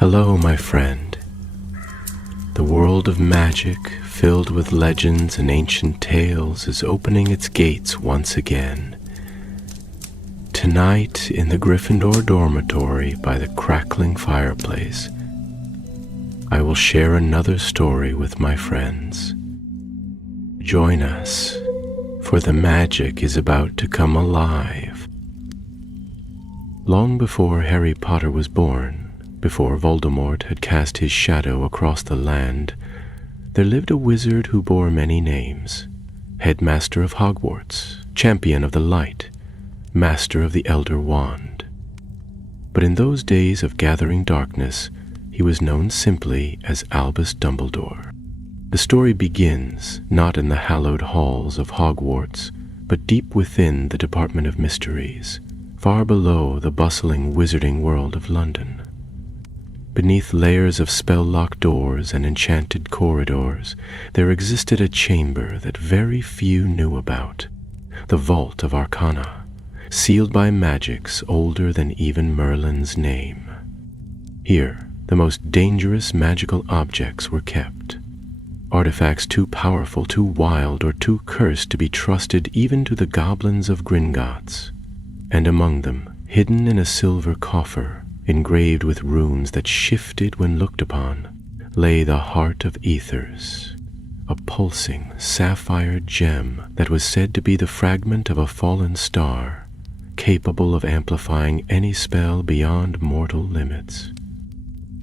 Hello, my friend. The world of magic, filled with legends and ancient tales, is opening its gates once again. Tonight, in the Gryffindor dormitory by the crackling fireplace, I will share another story with my friends. Join us, for the magic is about to come alive. Long before Harry Potter was born, before Voldemort had cast his shadow across the land, there lived a wizard who bore many names: headmaster of Hogwarts, champion of the light, master of the Elder Wand. But in those days of gathering darkness, he was known simply as Albus Dumbledore. The story begins not in the hallowed halls of Hogwarts, but deep within the Department of Mysteries, far below the bustling wizarding world of London. Beneath layers of spell-locked doors and enchanted corridors, there existed a chamber that very few knew about, the Vault of Arcana, sealed by magics older than even Merlin's name. Here, the most dangerous magical objects were kept. Artifacts too powerful, too wild, or too cursed to be trusted even to the goblins of Gringotts. And among them, hidden in a silver coffer, engraved with runes that shifted when looked upon, lay the Heart of Ethers, a pulsing sapphire gem that was said to be the fragment of a fallen star, capable of amplifying any spell beyond mortal limits.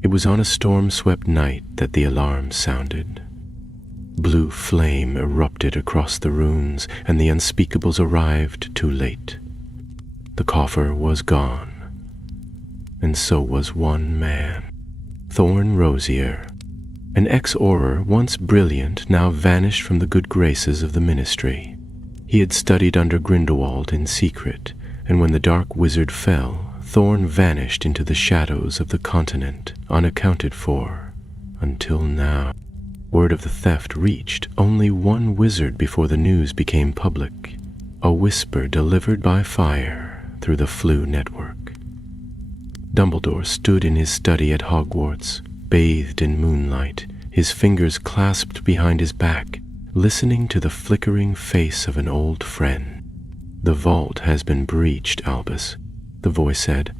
It was on a storm-swept night that the alarm sounded. Blue flame erupted across the runes, and the unspeakables arrived too late. The coffer was gone, and so was one man, Thorn Rosier, an ex-Auror once brilliant, now vanished from the good graces of the ministry. He had studied under Grindelwald in secret, and when the dark wizard fell, Thorn vanished into the shadows of the continent, unaccounted for, until now. Word of the theft reached only one wizard before the news became public, a whisper delivered by fire through the Floo network. Dumbledore stood in his study at Hogwarts, bathed in moonlight, his fingers clasped behind his back, listening to the flickering face of an old friend. "The vault has been breached, Albus," the voice said.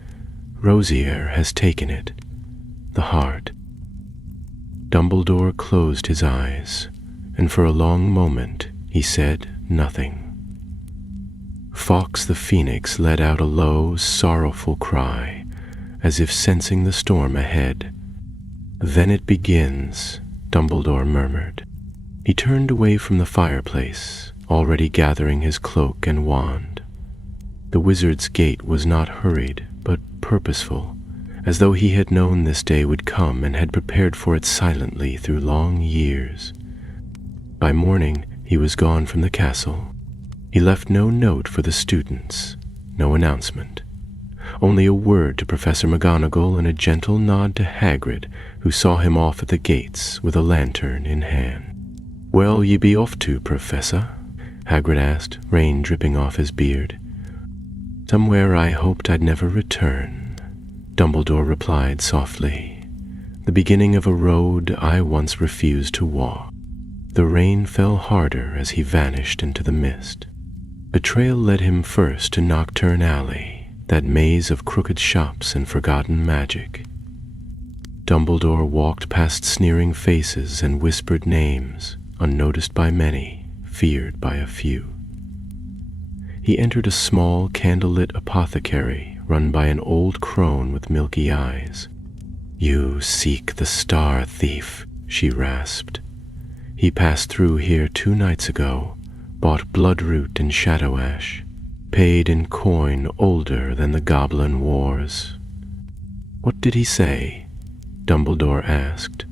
"Rosier has taken it. The heart." Dumbledore closed his eyes, and for a long moment he said nothing. Fawkes the Phoenix let out a low, sorrowful cry, as if sensing the storm ahead. "Then it begins," Dumbledore murmured. He turned away from the fireplace, already gathering his cloak and wand. The wizard's gait was not hurried, but purposeful, as though he had known this day would come and had prepared for it silently through long years. By morning, he was gone from the castle. He left no note for the students, no announcement. Only a word to Professor McGonagall and a gentle nod to Hagrid, who saw him off at the gates with a lantern in hand. "Where'll ye be off to, Professor?" Hagrid asked, rain dripping off his beard. "Somewhere I hoped I'd never return," Dumbledore replied softly. "The beginning of a road I once refused to walk." The rain fell harder as he vanished into the mist. The trail led him first to Nocturne Alley, that maze of crooked shops and forgotten magic. Dumbledore walked past sneering faces and whispered names, unnoticed by many, feared by a few. He entered a small, candlelit apothecary run by an old crone with milky eyes. "You seek the star thief," she rasped. "He passed through here 2 nights ago, bought bloodroot and shadow ash, paid in coin older than the Goblin Wars." "What did he say?" Dumbledore asked,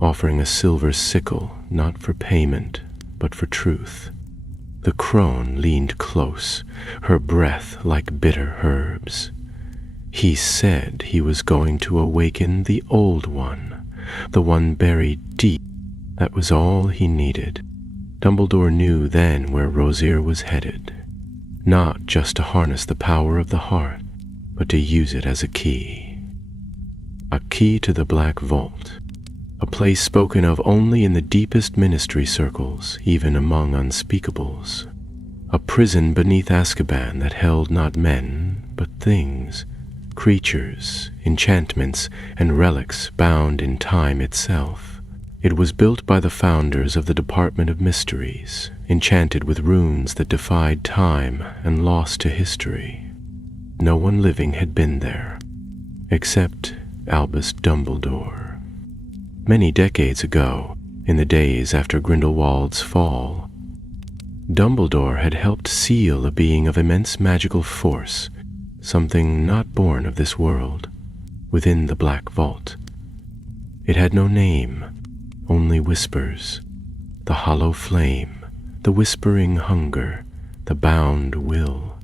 offering a silver sickle not for payment, but for truth. The crone leaned close, her breath like bitter herbs. "He said he was going to awaken the old one, the one buried deep. That was all he needed." Dumbledore knew then where Rosier was headed. Not just to harness the power of the heart, but to use it as a key. a key to the Black Vault, a place spoken of only in the deepest ministry circles, even among unspeakables. A prison beneath Azkaban that held not men, but things, creatures, enchantments, and relics bound in time itself. It was built by the founders of the Department of Mysteries, enchanted with runes that defied time and lost to history. No one living had been there, except Albus Dumbledore. Many decades ago, in the days after Grindelwald's fall, Dumbledore had helped seal a being of immense magical force, something not born of this world, within the Black Vault. It had no name, only whispers, the hollow flame, the whispering hunger, the bound will.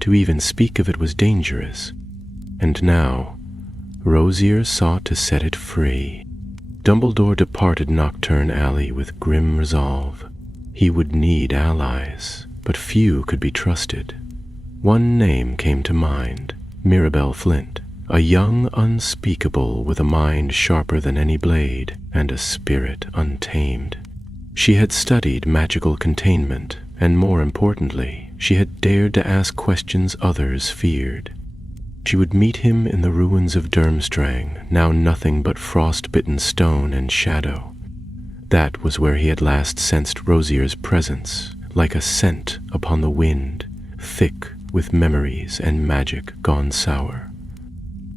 To even speak of it was dangerous, and now Rosier sought to set it free. Dumbledore departed Nocturne Alley with grim resolve. He would need allies, but few could be trusted. One name came to mind, Mirabel Flint, a young unspeakable with a mind sharper than any blade and a spirit untamed. She had studied magical containment, and more importantly, she had dared to ask questions others feared. She would meet him in the ruins of Durmstrang, now nothing but frost-bitten stone and shadow. That was where he had last sensed Rosier's presence, like a scent upon the wind, thick with memories and magic gone sour.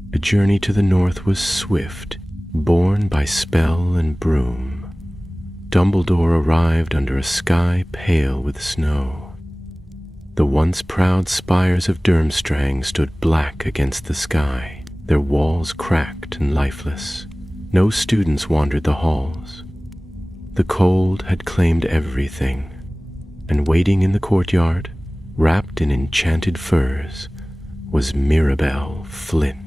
The journey to the north was swift, borne by spell and broom. Dumbledore arrived under a sky pale with snow. The once proud spires of Durmstrang stood black against the sky, their walls cracked and lifeless. No students wandered the halls. The cold had claimed everything, and waiting in the courtyard, wrapped in enchanted furs, was Mirabel Flint.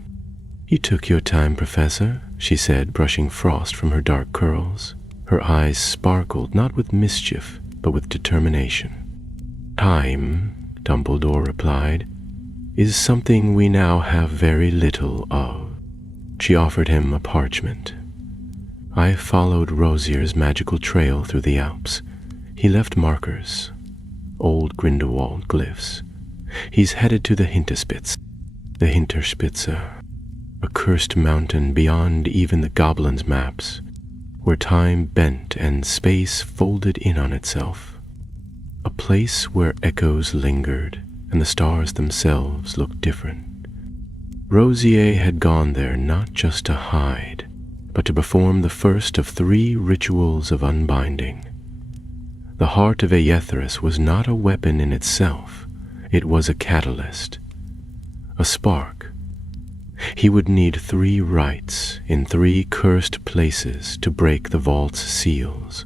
"You took your time, Professor," she said, brushing frost from her dark curls. Her eyes sparkled not with mischief, but with determination. "Time," Dumbledore replied, "is something we now have very little of." She offered him a parchment. "I followed Rosier's magical trail through the Alps. He left markers, old Grindelwald glyphs. He's headed to the Hinterspitze, a cursed mountain beyond even the goblins' maps, where time bent and space folded in on itself. A place where echoes lingered and the stars themselves looked different. Rosier had gone there not just to hide, but to perform the first of 3 rituals of unbinding. The heart of Aetherius was not a weapon in itself, it was a catalyst, a spark. He would need 3 rites in 3 cursed places to break the vault's seals.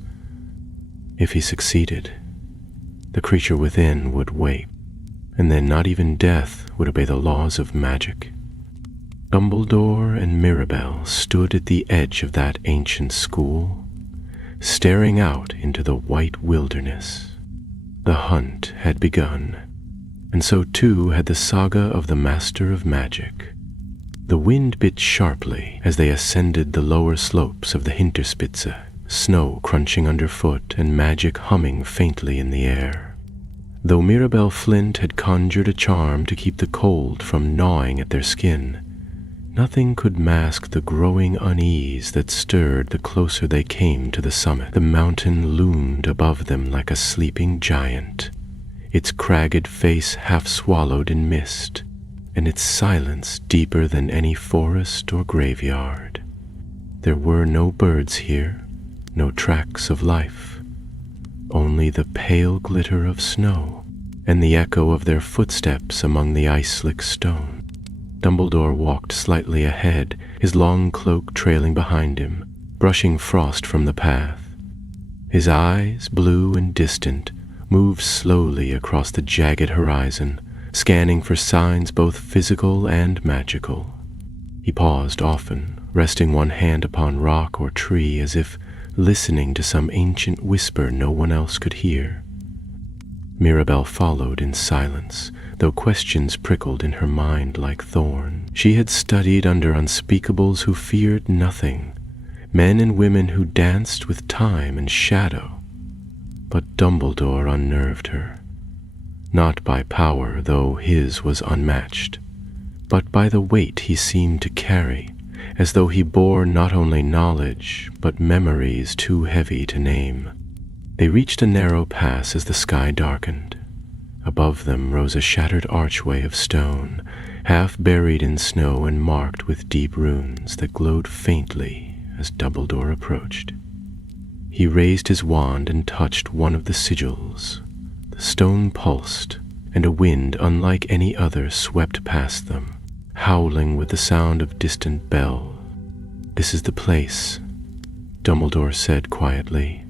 If he succeeded, the creature within would wake, and then not even death would obey the laws of magic. Dumbledore and Mirabel stood at the edge of that ancient school, staring out into the white wilderness. The hunt had begun, and so too had the saga of the Master of Magic. The wind bit sharply as they ascended the lower slopes of the Hinterspitze, snow crunching underfoot and magic humming faintly in the air. Though Mirabel Flint had conjured a charm to keep the cold from gnawing at their skin, nothing could mask the growing unease that stirred the closer they came to the summit. The mountain loomed above them like a sleeping giant, its cragged face half swallowed in mist, and its silence deeper than any forest or graveyard. There were no birds here, no tracks of life, only the pale glitter of snow and the echo of their footsteps among the ice-slick stone. Dumbledore walked slightly ahead, his long cloak trailing behind him, brushing frost from the path. His eyes, blue and distant, moved slowly across the jagged horizon, scanning for signs both physical and magical. He paused often, resting one hand upon rock or tree as if listening to some ancient whisper no one else could hear. Mirabel followed in silence, though questions prickled in her mind like thorns. She had studied under unspeakables who feared nothing, men and women who danced with time and shadow. But Dumbledore unnerved her, not by power, though his was unmatched, but by the weight he seemed to carry, as though he bore not only knowledge, but memories too heavy to name. They reached a narrow pass as the sky darkened. Above them rose a shattered archway of stone, half buried in snow and marked with deep runes that glowed faintly as Dumbledore approached. He raised his wand and touched one of the sigils. The stone pulsed, and a wind unlike any other swept past them, howling with the sound of distant bells. "This is the place," Dumbledore said quietly.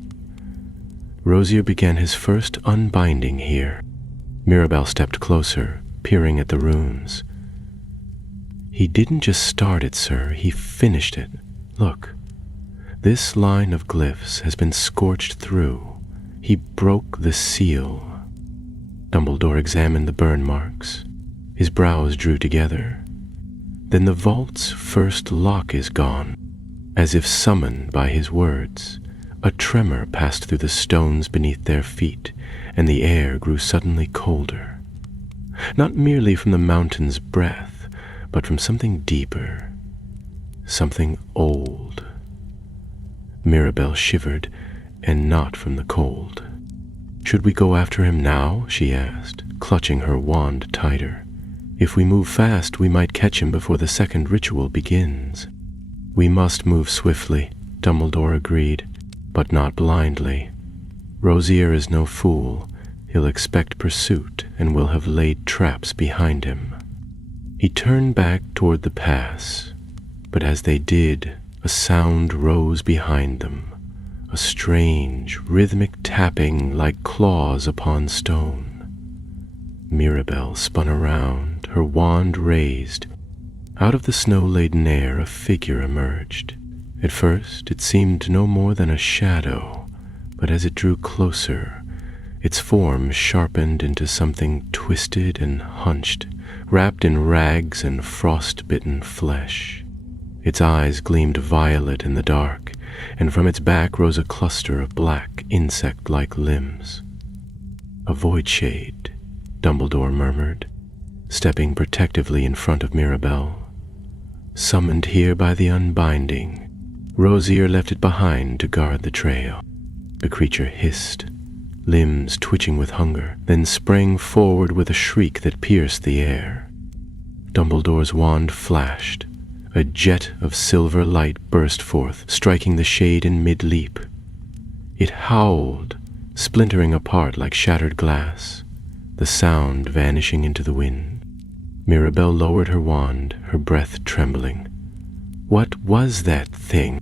Rosier began his first unbinding here. Mirabel stepped closer, peering at the runes. "He didn't just start it, sir, he finished it. Look, this line of glyphs has been scorched through. He broke the seal." Dumbledore examined the burn marks. His brows drew together. "Then the vault's first lock is gone." As if summoned by his words, a tremor passed through the stones beneath their feet, and the air grew suddenly colder. Not merely from the mountain's breath, but from something deeper, something old. Mirabel shivered, and not from the cold. "Should we go after him now?" she asked, clutching her wand tighter. "If we move fast, we might catch him before the second ritual begins." "We must move swiftly," Dumbledore agreed, "but not blindly. Rosier is no fool. He'll expect pursuit and will have laid traps behind him." He turned back toward the pass, but as they did, a sound rose behind them, a strange, rhythmic tapping like claws upon stone. Mirabel spun around, her wand raised. Out of the snow-laden air a figure emerged. At first it seemed no more than a shadow, but as it drew closer, its form sharpened into something twisted and hunched, wrapped in rags and frost-bitten flesh. Its eyes gleamed violet in the dark, and from its back rose a cluster of black, insect-like limbs. "A void shade," Dumbledore murmured, stepping protectively in front of Mirabel. "Summoned here by the unbinding. Rosier left it behind to guard the trail." The creature hissed, limbs twitching with hunger, then sprang forward with a shriek that pierced the air. Dumbledore's wand flashed. A jet of silver light burst forth, striking the shade in mid-leap. It howled, splintering apart like shattered glass, the sound vanishing into the wind. Mirabel lowered her wand, her breath trembling. What was that thing?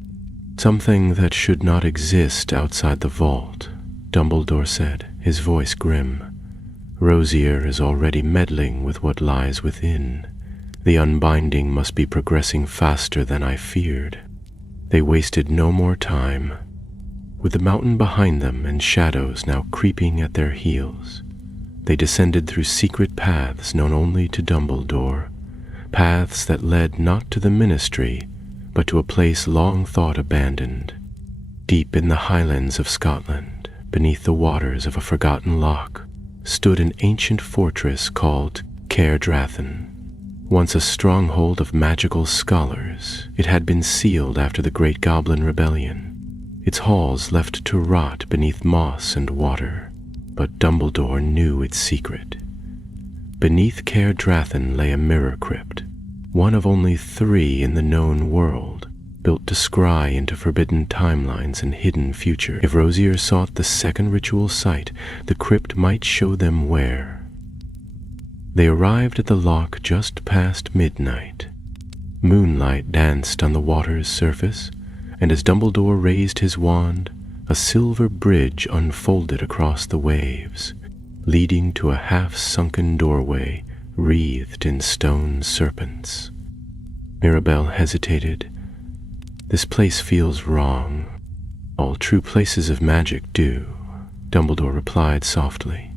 "Something that should not exist outside the vault," Dumbledore said, his voice grim. "Rosier is already meddling with what lies within. The unbinding must be progressing faster than I feared." They wasted no more time. With the mountain behind them and shadows now creeping at their heels, they descended through secret paths known only to Dumbledore, paths that led not to the Ministry, but to a place long thought abandoned. Deep in the highlands of Scotland, beneath the waters of a forgotten loch, stood an ancient fortress called Caer Drathen. Once a stronghold of magical scholars, it had been sealed after the Great Goblin Rebellion, its halls left to rot beneath moss and water. But Dumbledore knew its secret. Beneath Caer Drathen lay a mirror crypt, one of only 3 in the known world, built to scry into forbidden timelines and hidden future. If Rosier sought the second ritual site, the crypt might show them where. They arrived at the loch just past midnight. Moonlight danced on the water's surface, and as Dumbledore raised his wand, a silver bridge unfolded across the waves, leading to a half-sunken doorway wreathed in stone serpents. Mirabel hesitated. "This place feels wrong." "All true places of magic do," Dumbledore replied softly.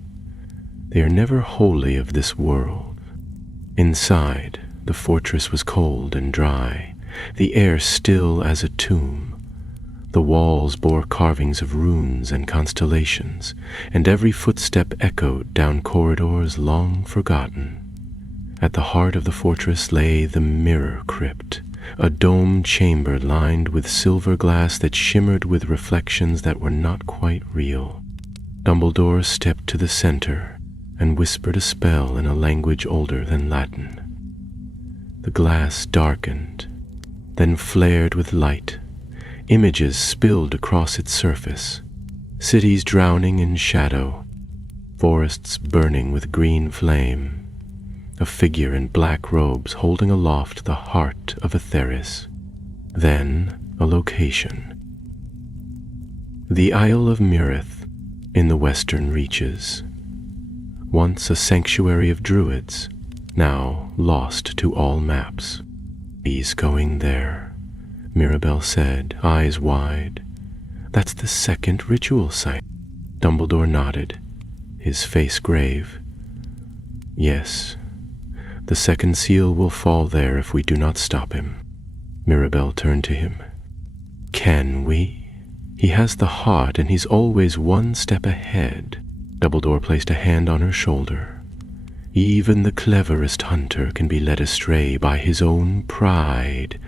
They are never wholly of this world. Inside, the fortress was cold and dry, the air still as a tomb. The walls bore carvings of runes and constellations, and every footstep echoed down corridors long forgotten. At the heart of the fortress lay the Mirror Crypt, a domed chamber lined with silver glass that shimmered with reflections that were not quite real. Dumbledore stepped to the center and whispered a spell in a language older than Latin. The glass darkened, then flared with light. Images spilled across its surface, cities drowning in shadow, forests burning with green flame, a figure in black robes holding aloft the heart of Atheris. Then a location. The Isle of Murith in the western reaches. Once a sanctuary of druids, now lost to all maps. He's going there, Mirabel said, eyes wide. That's the second ritual site. Dumbledore nodded, his face grave. Yes, the second seal will fall there if we do not stop him. Mirabel turned to him. Can we? He has the heart and he's always one step ahead. Dumbledore placed a hand on her shoulder. Even the cleverest hunter can be led astray by his own pride.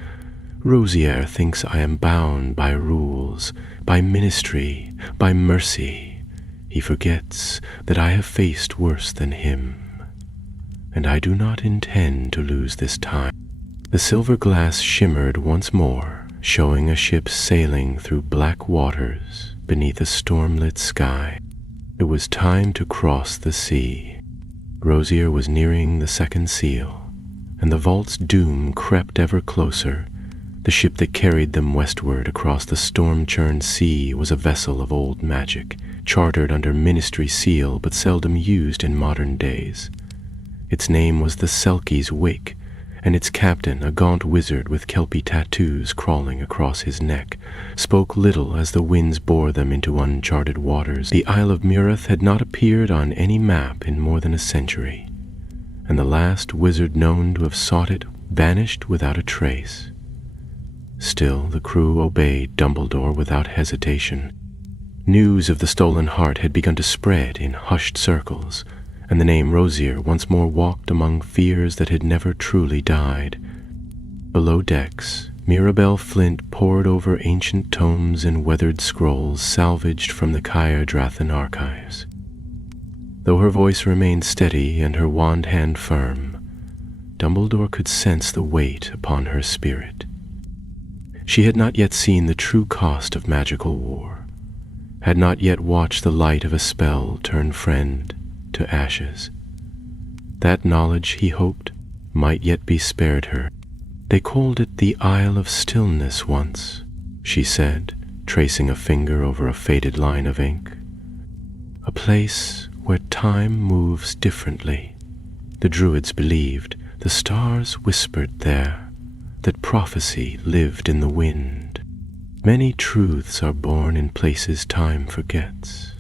Rosier thinks I am bound by rules, by ministry, by mercy. He forgets that I have faced worse than him, and I do not intend to lose this time. The silver glass shimmered once more, showing a ship sailing through black waters beneath a storm-lit sky. It was time to cross the sea. Rosier was nearing the second seal, and the vault's doom crept ever closer. The ship that carried them westward across the storm-churned sea was a vessel of old magic, chartered under ministry seal but seldom used in modern days. Its name was the Selkie's Wake, and its captain, a gaunt wizard with kelpie tattoos crawling across his neck, spoke little as the winds bore them into uncharted waters. The Isle of Murith had not appeared on any map in more than a century, and the last wizard known to have sought it vanished without a trace. Still, the crew obeyed Dumbledore without hesitation. News of the stolen heart had begun to spread in hushed circles, and the name Rosier once more walked among fears that had never truly died. Below decks, Mirabel Flint pored over ancient tomes and weathered scrolls salvaged from the Caer Drathan archives. Though her voice remained steady and her wand hand firm, Dumbledore could sense the weight upon her spirit. She had not yet seen the true cost of magical war, had not yet watched the light of a spell turn friend to ashes. That knowledge, he hoped, might yet be spared her. They called it the Isle of Stillness once, she said, tracing a finger over a faded line of ink. A place where time moves differently. The druids believed, the stars whispered there, that prophecy lived in the wind. Many truths are born in places time forgets,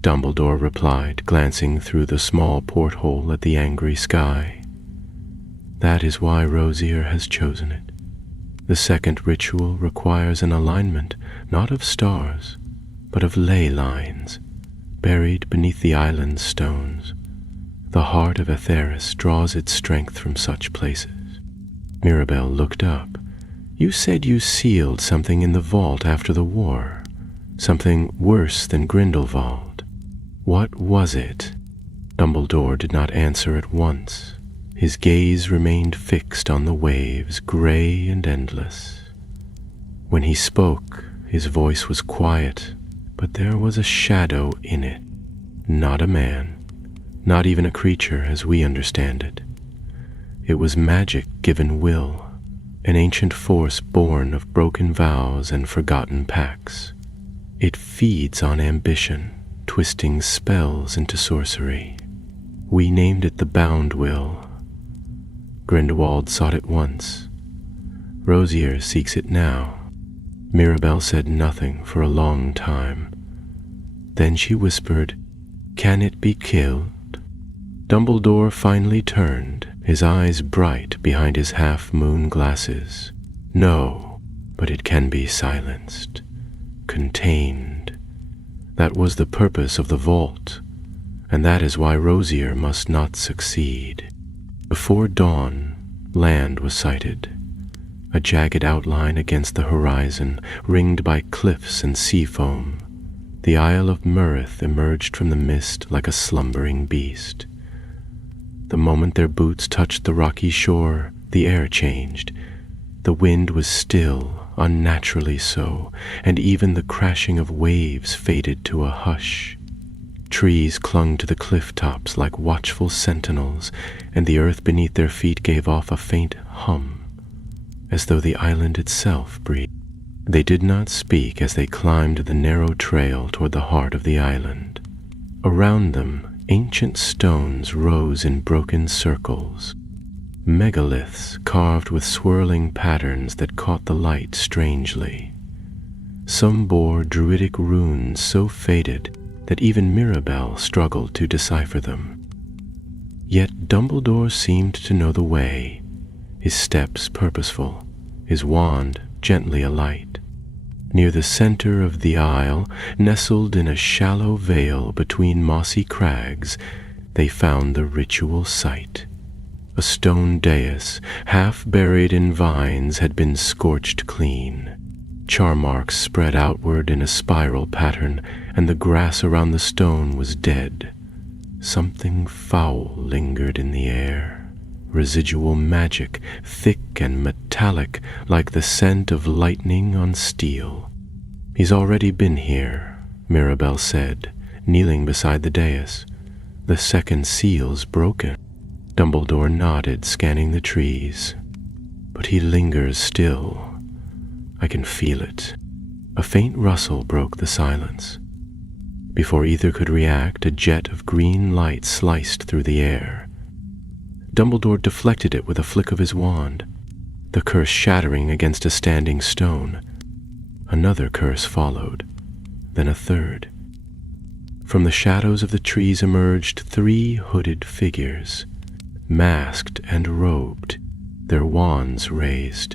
Dumbledore replied, glancing through the small porthole at the angry sky. That is why Rosier has chosen it. The second ritual requires an alignment not of stars, but of ley lines, buried beneath the island's stones. The heart of Atheris draws its strength from such places. Mirabel looked up. You said you sealed something in the vault after the war, something worse than Grindelwald. What was it? Dumbledore did not answer at once. His gaze remained fixed on the waves, gray and endless. When he spoke, his voice was quiet, but there was a shadow in it. Not a man, not even a creature as we understand it. It was magic given will, an ancient force born of broken vows and forgotten pacts. It feeds on ambition, twisting spells into sorcery. We named it the Bound Will. Grindelwald sought it once. Rosier seeks it now. Mirabel said nothing for a long time. Then she whispered, "Can it be killed?" Dumbledore finally turned, his eyes bright behind his half-moon glasses. No, but it can be silenced, contained. That was the purpose of the vault, and that is why Rosier must not succeed. Before dawn, land was sighted, a jagged outline against the horizon, ringed by cliffs and sea foam. The Isle of Murith emerged from the mist like a slumbering beast. The moment their boots touched the rocky shore, the air changed. The wind was still, unnaturally so, and even the crashing of waves faded to a hush. Trees clung to the cliff tops like watchful sentinels, and the earth beneath their feet gave off a faint hum, as though the island itself breathed. They did not speak as they climbed the narrow trail toward the heart of the island. Around them, ancient stones rose in broken circles, megaliths carved with swirling patterns that caught the light strangely. Some bore druidic runes so faded that even Mirabel struggled to decipher them. Yet Dumbledore seemed to know the way, his steps purposeful, his wand gently alight. Near the center of the isle, nestled in a shallow vale between mossy crags, they found the ritual site. A stone dais, half buried in vines, had been scorched clean. Char marks spread outward in a spiral pattern, and the grass around the stone was dead. Something foul lingered in the air. Residual magic, thick and metallic, like the scent of lightning on steel. "He's already been here," Mirabel said, kneeling beside the dais. "The second seal's broken." Dumbledore nodded, scanning the trees. "But he lingers still. I can feel it." A faint rustle broke the silence. Before either could react, a jet of green light sliced through the air. Dumbledore deflected it with a flick of his wand, the curse shattering against a standing stone. Another curse followed, then a third. From the shadows of the trees emerged 3 hooded figures, masked and robed, their wands raised.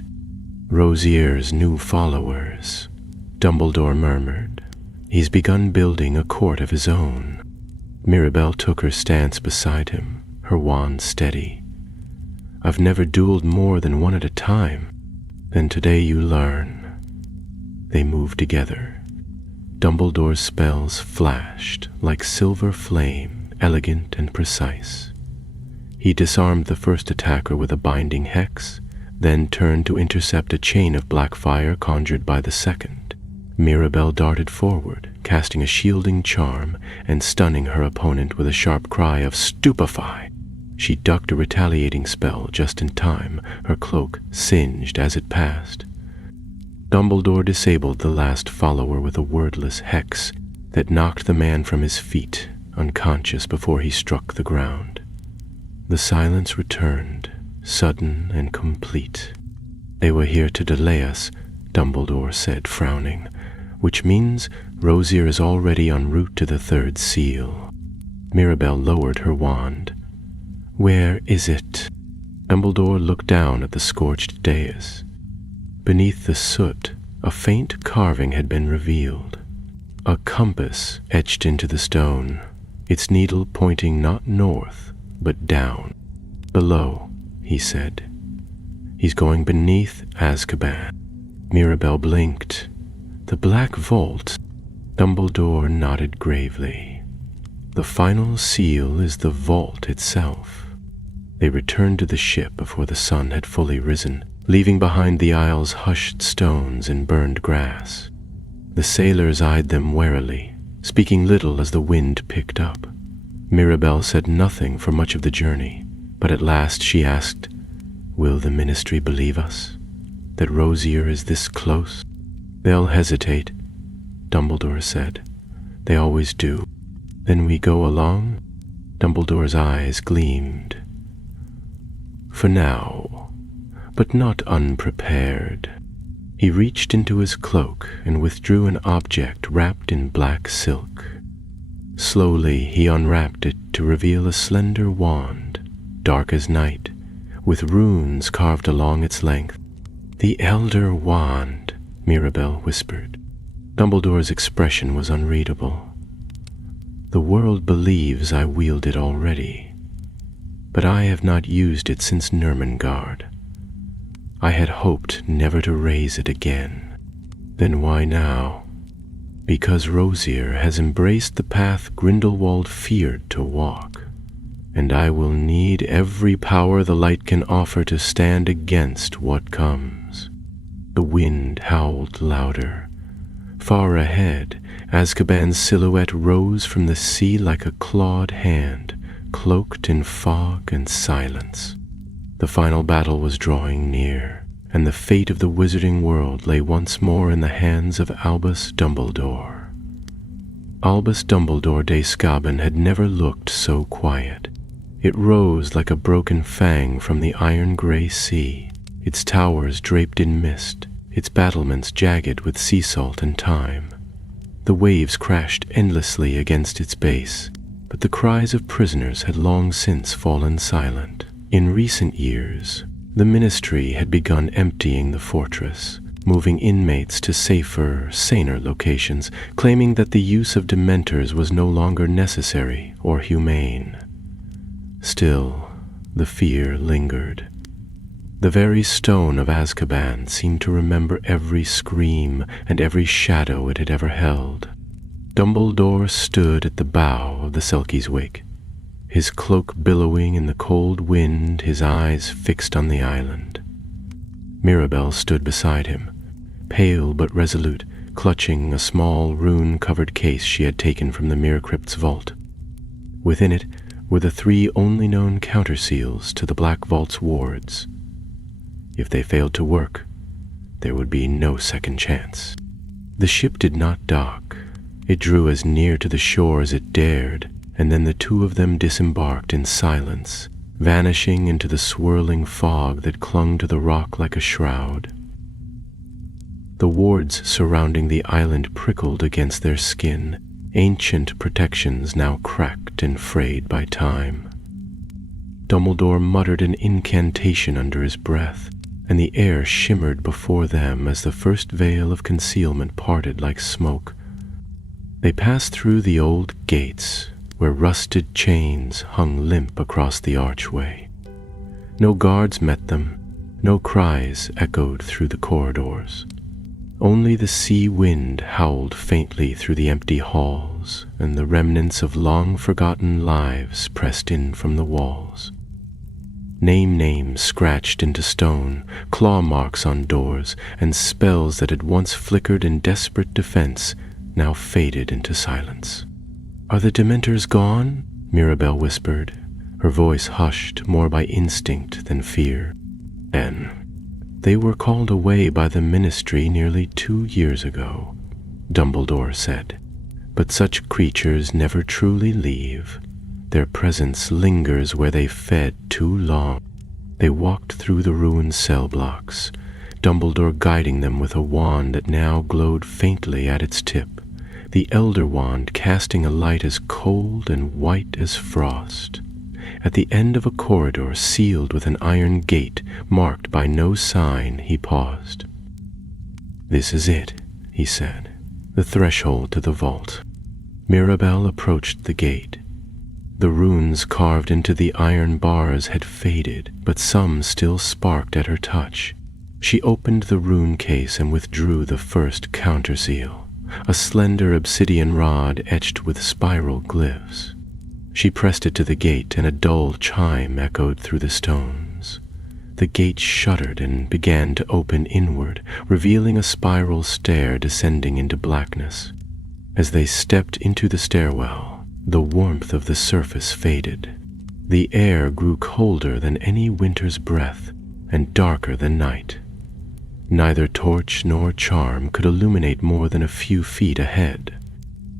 "Rosier's new followers," Dumbledore murmured. "He's begun building a court of his own." Mirabel took her stance beside him, her wand steady. "I've never dueled more than one at a time. Then today you learn." They moved together. Dumbledore's spells flashed like silver flame, elegant and precise. He disarmed the first attacker with a binding hex, then turned to intercept a chain of black fire conjured by the second. Mirabel darted forward, casting a shielding charm and stunning her opponent with a sharp cry of "Stupefy!" She ducked a retaliating spell just in time, her cloak singed as it passed. Dumbledore disabled the last follower with a wordless hex that knocked the man from his feet, unconscious before he struck the ground. The silence returned, sudden and complete. "They were here to delay us," Dumbledore said, frowning, "which means Rosier is already en route to the third seal." Mirabel lowered her wand. "Where is it?" Dumbledore looked down at the scorched dais. Beneath the soot, a faint carving had been revealed. A compass etched into the stone, its needle pointing not north, but down. "Below," he said. "He's going beneath Azkaban." Mirabel blinked. "The Black Vault?" Dumbledore nodded gravely. "The final seal is the vault itself." They returned to the ship before the sun had fully risen, leaving behind the isle's hushed stones and burned grass. The sailors eyed them warily, speaking little as the wind picked up. Mirabel said nothing for much of the journey, but at last she asked, "Will the Ministry believe us? That Rosier is this close?" "They'll hesitate," Dumbledore said. "They always do." "Then we go along?" Dumbledore's eyes gleamed. "For now, but not unprepared." He reached into his cloak and withdrew an object wrapped in black silk. Slowly he unwrapped it, to reveal a slender wand, dark as night, with runes carved along its length. "The Elder Wand," Mirabelle whispered. Dumbledore's expression was unreadable. "The world believes I wield it already, but I have not used it since Nurmengard. I had hoped never to raise it again." "Then why now?" "Because Rosier has embraced the path Grindelwald feared to walk, and I will need every power the light can offer to stand against what comes." The wind howled louder. Far ahead, Azkaban's silhouette rose from the sea like a clawed hand, cloaked in fog and silence. The final battle was drawing near, and the fate of the wizarding world lay once more in the hands of Albus Dumbledore. Albus Dumbledore de Scaben had never looked so quiet. It rose like a broken fang from the iron-gray sea, its towers draped in mist, its battlements jagged with sea salt and time. The waves crashed endlessly against its base, but the cries of prisoners had long since fallen silent. In recent years, the Ministry had begun emptying the fortress, moving inmates to safer, saner locations, claiming that the use of Dementors was no longer necessary or humane. Still, the fear lingered. The very stone of Azkaban seemed to remember every scream and every shadow it had ever held. Dumbledore stood at the bow of the Selkie's wake, his cloak billowing in the cold wind, his eyes fixed on the island. Mirabelle stood beside him, pale but resolute, clutching a small rune-covered case she had taken from the Mirror Crypt's vault. Within it were the 3 only known counterseals to the Black Vault's wards. If they failed to work, there would be no second chance. The ship did not dock. It drew as near to the shore as it dared, and then the 2 of them disembarked in silence, vanishing into the swirling fog that clung to the rock like a shroud. The wards surrounding the island prickled against their skin, ancient protections now cracked and frayed by time. Dumbledore muttered an incantation under his breath, and the air shimmered before them as the first veil of concealment parted like smoke. They passed through the old gates, where rusted chains hung limp across the archway. No guards met them, no cries echoed through the corridors. Only the sea wind howled faintly through the empty halls, and the remnants of long-forgotten lives pressed in from the walls. Names scratched into stone, claw marks on doors, and spells that had once flickered in desperate defense now faded into silence. "Are the Dementors gone?" Mirabelle whispered, her voice hushed more by instinct than fear. "Then, they were called away by the Ministry nearly 2 years ago," Dumbledore said. "But such creatures never truly leave. Their presence lingers where they fed too long." They walked through the ruined cell blocks, Dumbledore guiding them with a wand that now glowed faintly at its tip, the Elder Wand casting a light as cold and white as frost. At the end of a corridor sealed with an iron gate marked by no sign, he paused. "This is it," he said, "the threshold to the vault." Mirabelle approached the gate. The runes carved into the iron bars had faded, but some still sparked at her touch. She opened the rune case and withdrew the first counterseal, a slender obsidian rod etched with spiral glyphs. She pressed it to the gate, and a dull chime echoed through the stones. The gate shuddered and began to open inward, revealing a spiral stair descending into blackness. As they stepped into the stairwell, the warmth of the surface faded. The air grew colder than any winter's breath and darker than night. Neither torch nor charm could illuminate more than a few feet ahead.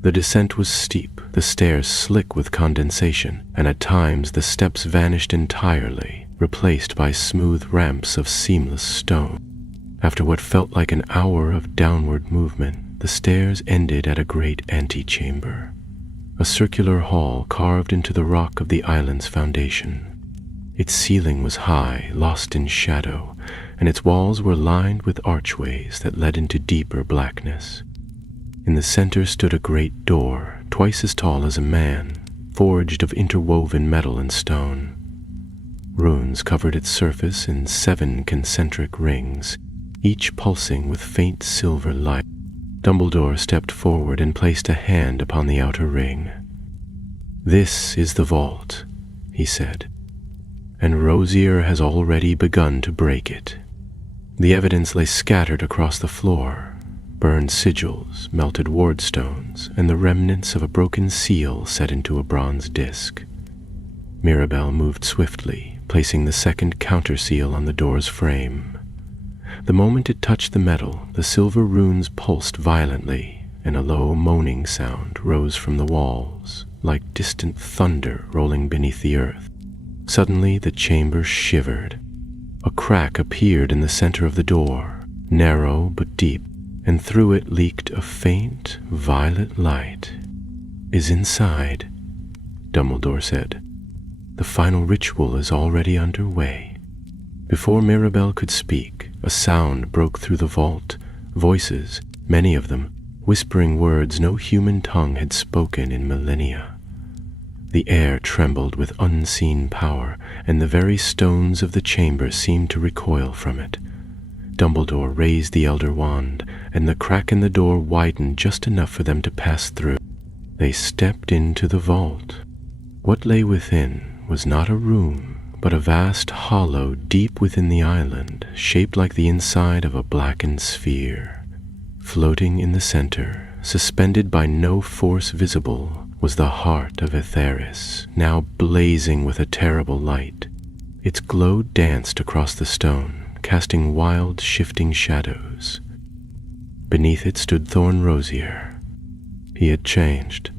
The descent was steep, the stairs slick with condensation, and at times the steps vanished entirely, replaced by smooth ramps of seamless stone. After what felt like an hour of downward movement, the stairs ended at a great antechamber. a circular hall carved into the rock of the island's foundation. Its ceiling was high, lost in shadow, and its walls were lined with archways that led into deeper blackness. In the center stood a great door, twice as tall as a man, forged of interwoven metal and stone. Runes covered its surface in 7 concentric rings, each pulsing with faint silver light. Dumbledore stepped forward and placed a hand upon the outer ring. "This is the vault," he said, "and Rosier has already begun to break it." The evidence lay scattered across the floor, burned sigils, melted wardstones, and the remnants of a broken seal set into a bronze disc. Mirabel moved swiftly, placing the second counter seal on the door's frame. The moment it touched the metal, the silver runes pulsed violently, and a low moaning sound rose from the walls, like distant thunder rolling beneath the earth. Suddenly the chamber shivered. A crack appeared in the center of the door, narrow but deep, and through it leaked a faint violet light. "Is inside," Dumbledore said. "The final ritual is already underway." Before Mirabel could speak, a sound broke through the vault, voices, many of them, whispering words no human tongue had spoken in millennia. The air trembled with unseen power, and the very stones of the chamber seemed to recoil from it. Dumbledore raised the Elder Wand, and the crack in the door widened just enough for them to pass through. They stepped into the vault. What lay within was not a room, but a vast hollow deep within the island, shaped like the inside of a blackened sphere. Floating in the center, suspended by no force visible, was the heart of Etheris, now blazing with a terrible light. Its glow danced across the stone, casting wild, shifting shadows. Beneath it stood Thorn Rosier. He had changed.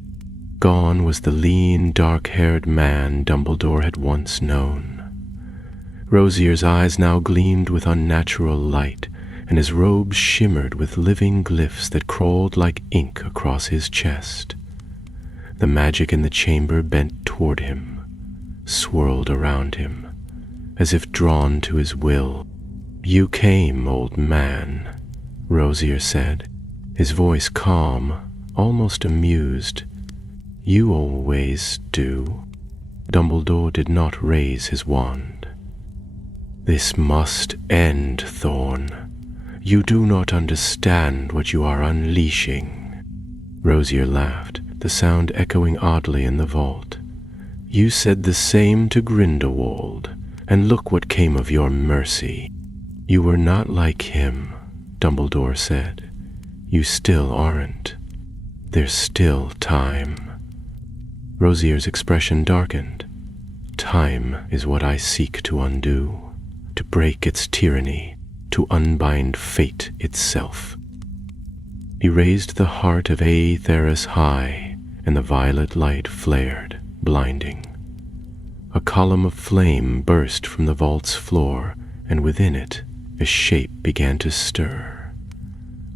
Gone was the lean, dark-haired man Dumbledore had once known. Rosier's eyes now gleamed with unnatural light, and his robes shimmered with living glyphs that crawled like ink across his chest. The magic in the chamber bent toward him, swirled around him, as if drawn to his will. "You came, old man," Rosier said, his voice calm, almost amused. "You always do." Dumbledore did not raise his wand. "This must end, Thorn. You do not understand what you are unleashing." Rosier laughed, the sound echoing oddly in the vault. "You said the same to Grindelwald, and look what came of your mercy." "You were not like him," Dumbledore said. "You still aren't. There's still time." Rosier's expression darkened. "Time is what I seek to undo, to break its tyranny, to unbind fate itself." He raised the heart of Aetheris high, and the violet light flared, blinding. A column of flame burst from the vault's floor, and within it a shape began to stir.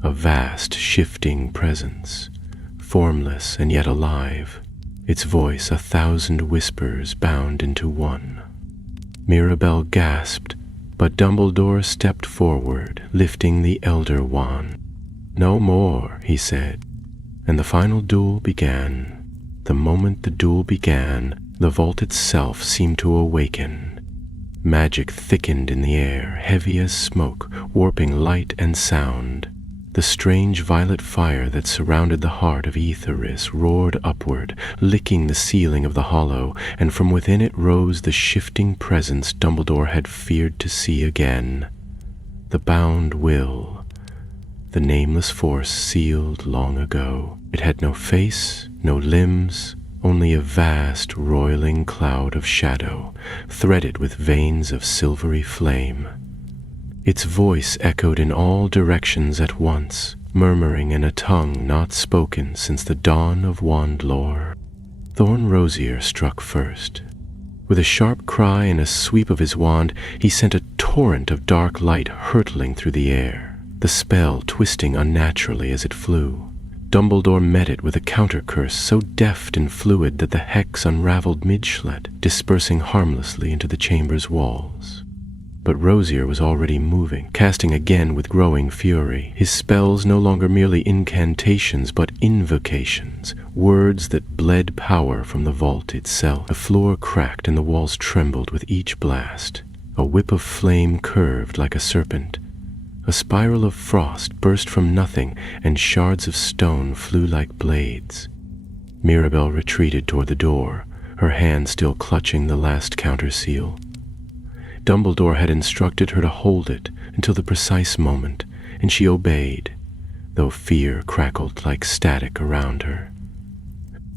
A vast, shifting presence, formless and yet alive, its voice 1,000 whispers bound into one. Mirabel gasped, but Dumbledore stepped forward, lifting the Elder Wand. "No more," he said, and the final duel began. The moment the duel began, the vault itself seemed to awaken. Magic thickened in the air, heavy as smoke, warping light and sound. The strange violet fire that surrounded the heart of Aetheris roared upward, licking the ceiling of the hollow, and from within it rose the shifting presence Dumbledore had feared to see again. The bound will, the nameless force sealed long ago. It had no face, no limbs, only a vast, roiling cloud of shadow, threaded with veins of silvery flame. Its voice echoed in all directions at once, murmuring in a tongue not spoken since the dawn of wand lore. Thorn Rosier struck first. With a sharp cry and a sweep of his wand, he sent a torrent of dark light hurtling through the air, the spell twisting unnaturally as it flew. Dumbledore met it with a counter-curse so deft and fluid that the hex unraveled mid-schlet, dispersing harmlessly into the chamber's walls. But Rosier was already moving, casting again with growing fury, his spells no longer merely incantations but invocations, words that bled power from the vault itself. The floor cracked and the walls trembled with each blast. A whip of flame curved like a serpent. A spiral of frost burst from nothing, and shards of stone flew like blades. Mirabelle retreated toward the door, her hand still clutching the last counter-seal. Dumbledore had instructed her to hold it until the precise moment, and she obeyed, though fear crackled like static around her.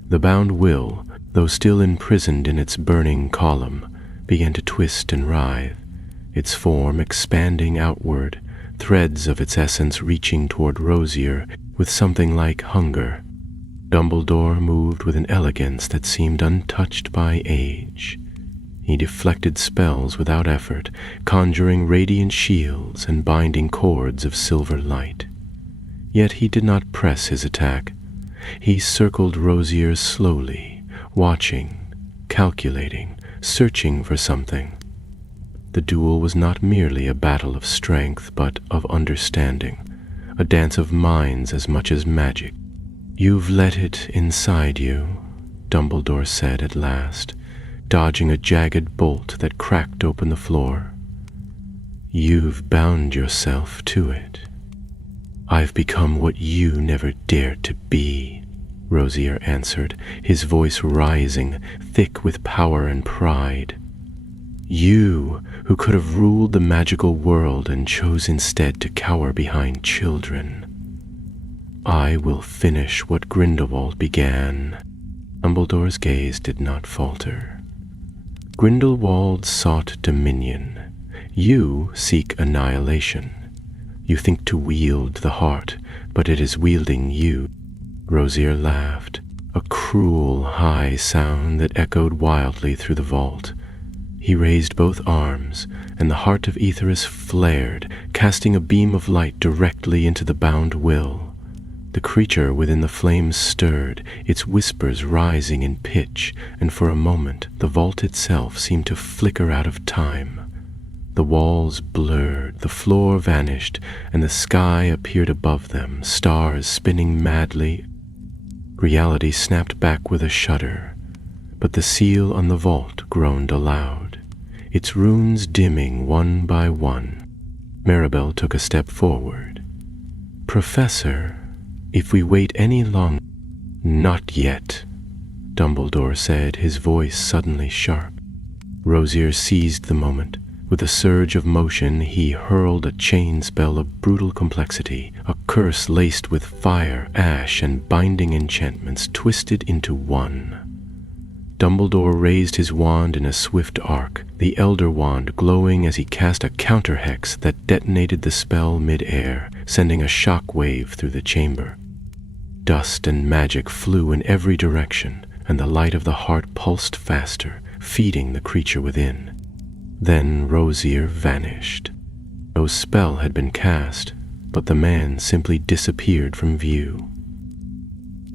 The bound will, though still imprisoned in its burning column, began to twist and writhe, its form expanding outward, threads of its essence reaching toward Rosier with something like hunger. Dumbledore moved with an elegance that seemed untouched by age. He deflected spells without effort, conjuring radiant shields and binding cords of silver light. Yet he did not press his attack. He circled Rosier slowly, watching, calculating, searching for something. The duel was not merely a battle of strength, but of understanding, a dance of minds as much as magic. "You've let it inside you," Dumbledore said at last, dodging a jagged bolt that cracked open the floor. "You've bound yourself to it. I've become what you never dared to be," Rosier answered, his voice rising, thick with power and pride. "You, who could have ruled the magical world and chose instead to cower behind children. I will finish what Grindelwald began." Dumbledore's gaze did not falter. "Grindelwald sought dominion. You seek annihilation. You think to wield the heart, but it is wielding you." Rosier laughed, a cruel, high sound that echoed wildly through the vault. He raised both arms, and the heart of Aetheris flared, casting a beam of light directly into the bound will. The creature within the flames stirred, its whispers rising in pitch, and for a moment the vault itself seemed to flicker out of time. The walls blurred, the floor vanished, and the sky appeared above them, stars spinning madly. Reality snapped back with a shudder, but the seal on the vault groaned aloud, its runes dimming one by one. Mirabelle took a step forward. "Professor, if we wait any longer—" "Not yet," Dumbledore said, his voice suddenly sharp. Rosier seized the moment. With a surge of motion, he hurled a chain spell of brutal complexity, a curse laced with fire, ash, and binding enchantments twisted into one. Dumbledore raised his wand in a swift arc, the Elder Wand glowing as he cast a counter-hex that detonated the spell mid-air, sending a shock wave through the chamber. Dust and magic flew in every direction, and the light of the heart pulsed faster, feeding the creature within. Then Rosier vanished. No spell had been cast, but the man simply disappeared from view.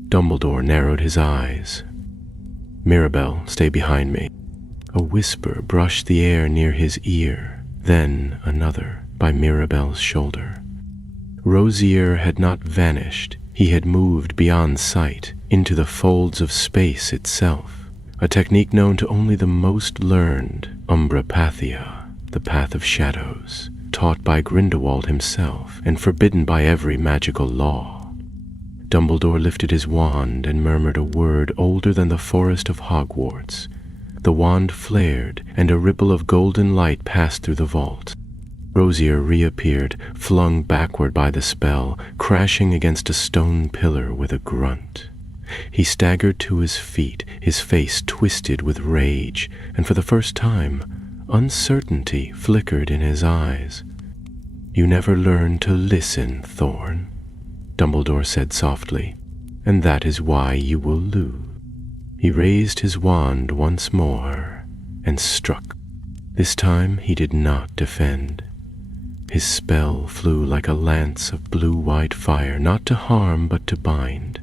Dumbledore narrowed his eyes. "Mirabelle, stay behind me." A whisper brushed the air near his ear, then another by Mirabelle's shoulder. Rosier had not vanished. He had moved beyond sight, into the folds of space itself, a technique known to only the most learned, umbrapathia, the path of shadows, taught by Grindelwald himself and forbidden by every magical law. Dumbledore lifted his wand and murmured a word older than the forest of Hogwarts. The wand flared, and a ripple of golden light passed through the vault. Rosier reappeared, flung backward by the spell, crashing against a stone pillar with a grunt. He staggered to his feet, his face twisted with rage, and for the first time, uncertainty flickered in his eyes. "You never learned to listen, Thorn," Dumbledore said softly, "and that is why you will lose." He raised his wand once more and struck. This time he did not defend. His spell flew like a lance of blue-white fire, not to harm but to bind.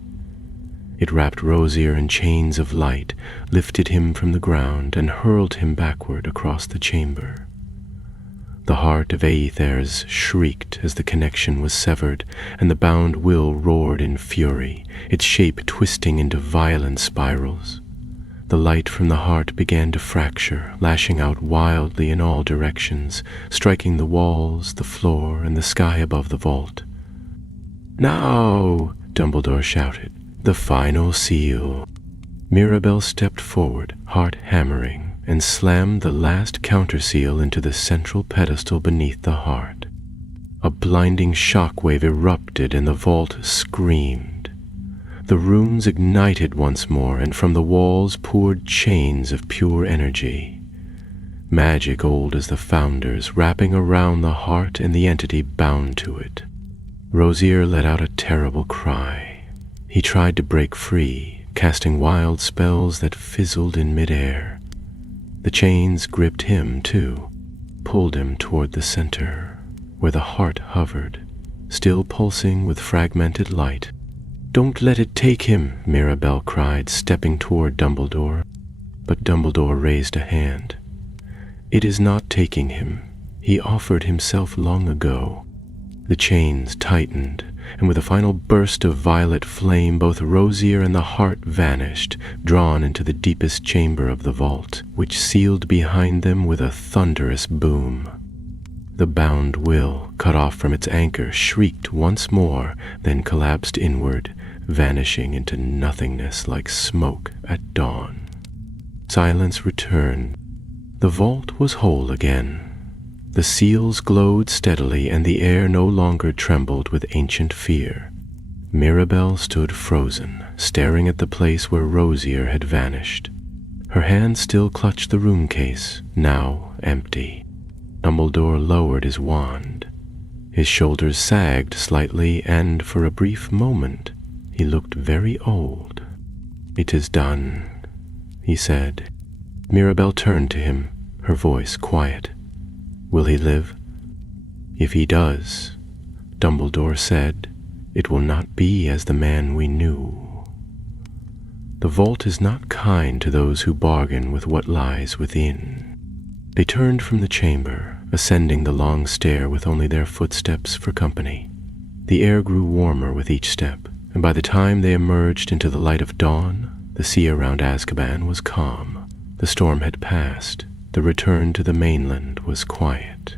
It wrapped Rosier in chains of light, lifted him from the ground, and hurled him backward across the chamber. The heart of Aethers shrieked as the connection was severed, and the bound will roared in fury, its shape twisting into violent spirals. The light from the heart began to fracture, lashing out wildly in all directions, striking the walls, the floor, and the sky above the vault. "Now!" Dumbledore shouted. "The final seal." Mirabel stepped forward, heart hammering, and slammed the last counterseal into the central pedestal beneath the heart. A blinding shockwave erupted and the vault screamed. The runes ignited once more, and from the walls poured chains of pure energy. Magic old as the Founders, wrapping around the heart and the entity bound to it. Rosier let out a terrible cry. He tried to break free, casting wild spells that fizzled in midair. The chains gripped him, too, pulled him toward the center, where the heart hovered, still pulsing with fragmented light. "Don't let it take him," Mirabel cried, stepping toward Dumbledore. But Dumbledore raised a hand. "It is not taking him. He offered himself long ago." The chains tightened, and with a final burst of violet flame, both Rosier and the heart vanished, drawn into the deepest chamber of the vault, which sealed behind them with a thunderous boom. The bound will, cut off from its anchor, shrieked once more, then collapsed inward, vanishing into nothingness like smoke at dawn. Silence returned. The vault was whole again. The seals glowed steadily, and the air no longer trembled with ancient fear. Mirabel stood frozen, staring at the place where Rosier had vanished. Her hand still clutched the rune case, now empty. Dumbledore lowered his wand. His shoulders sagged slightly, and for a brief moment he looked very old. "It is done," he said. Mirabel turned to him, her voice quiet. "Will he live?" "If he does," Dumbledore said, "it will not be as the man we knew." The vault is not kind to those who bargain with what lies within. They turned from the chamber, ascending the long stair with only their footsteps for company. The air grew warmer with each step, and by the time they emerged into the light of dawn, the sea around Azkaban was calm. The storm had passed. The return to the mainland was quiet.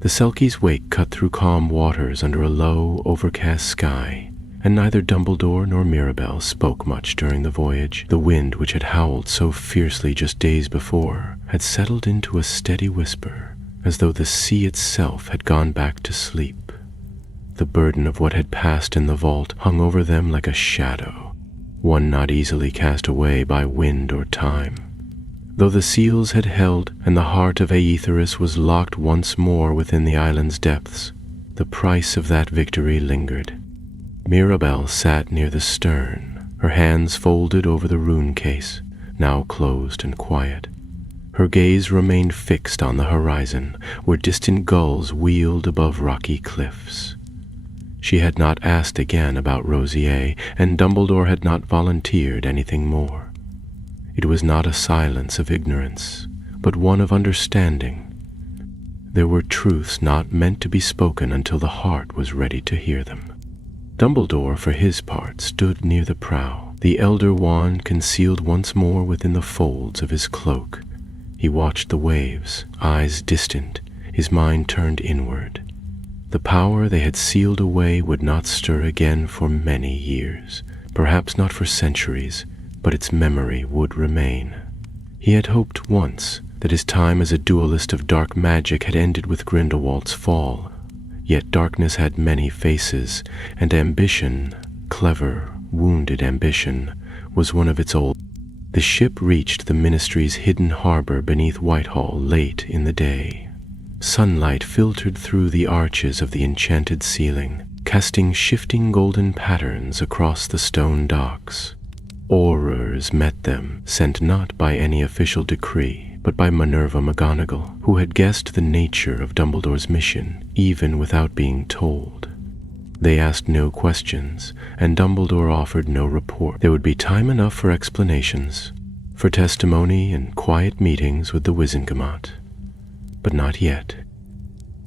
The Selkie's wake cut through calm waters under a low, overcast sky, and neither Dumbledore nor Mirabel spoke much during the voyage. The wind, which had howled so fiercely just days before, had settled into a steady whisper, as though the sea itself had gone back to sleep. The burden of what had passed in the vault hung over them like a shadow, one not easily cast away by wind or time. Though the seals had held and the heart of Aetherius was locked once more within the island's depths, the price of that victory lingered. Mirabel sat near the stern, her hands folded over the rune case, now closed and quiet. Her gaze remained fixed on the horizon, where distant gulls wheeled above rocky cliffs. She had not asked again about Rosier, and Dumbledore had not volunteered anything more. It was not a silence of ignorance, but one of understanding. There were truths not meant to be spoken until the heart was ready to hear them. Dumbledore, for his part, stood near the prow, the elder wand concealed once more within the folds of his cloak. He watched the waves, eyes distant, his mind turned inward. The power they had sealed away would not stir again for many years, perhaps not for centuries, but its memory would remain. He had hoped once that his time as a duelist of dark magic had ended with Grindelwald's fall. Yet darkness had many faces, and ambition, clever, wounded ambition, was one of its old. The ship reached the Ministry's hidden harbor beneath Whitehall late in the day. Sunlight filtered through the arches of the enchanted ceiling, casting shifting golden patterns across the stone docks. Aurors met them, sent not by any official decree, but by Minerva McGonagall, who had guessed the nature of Dumbledore's mission even without being told. They asked no questions, and Dumbledore offered no report. There would be time enough for explanations, for testimony and quiet meetings with the Wizengamot. But not yet.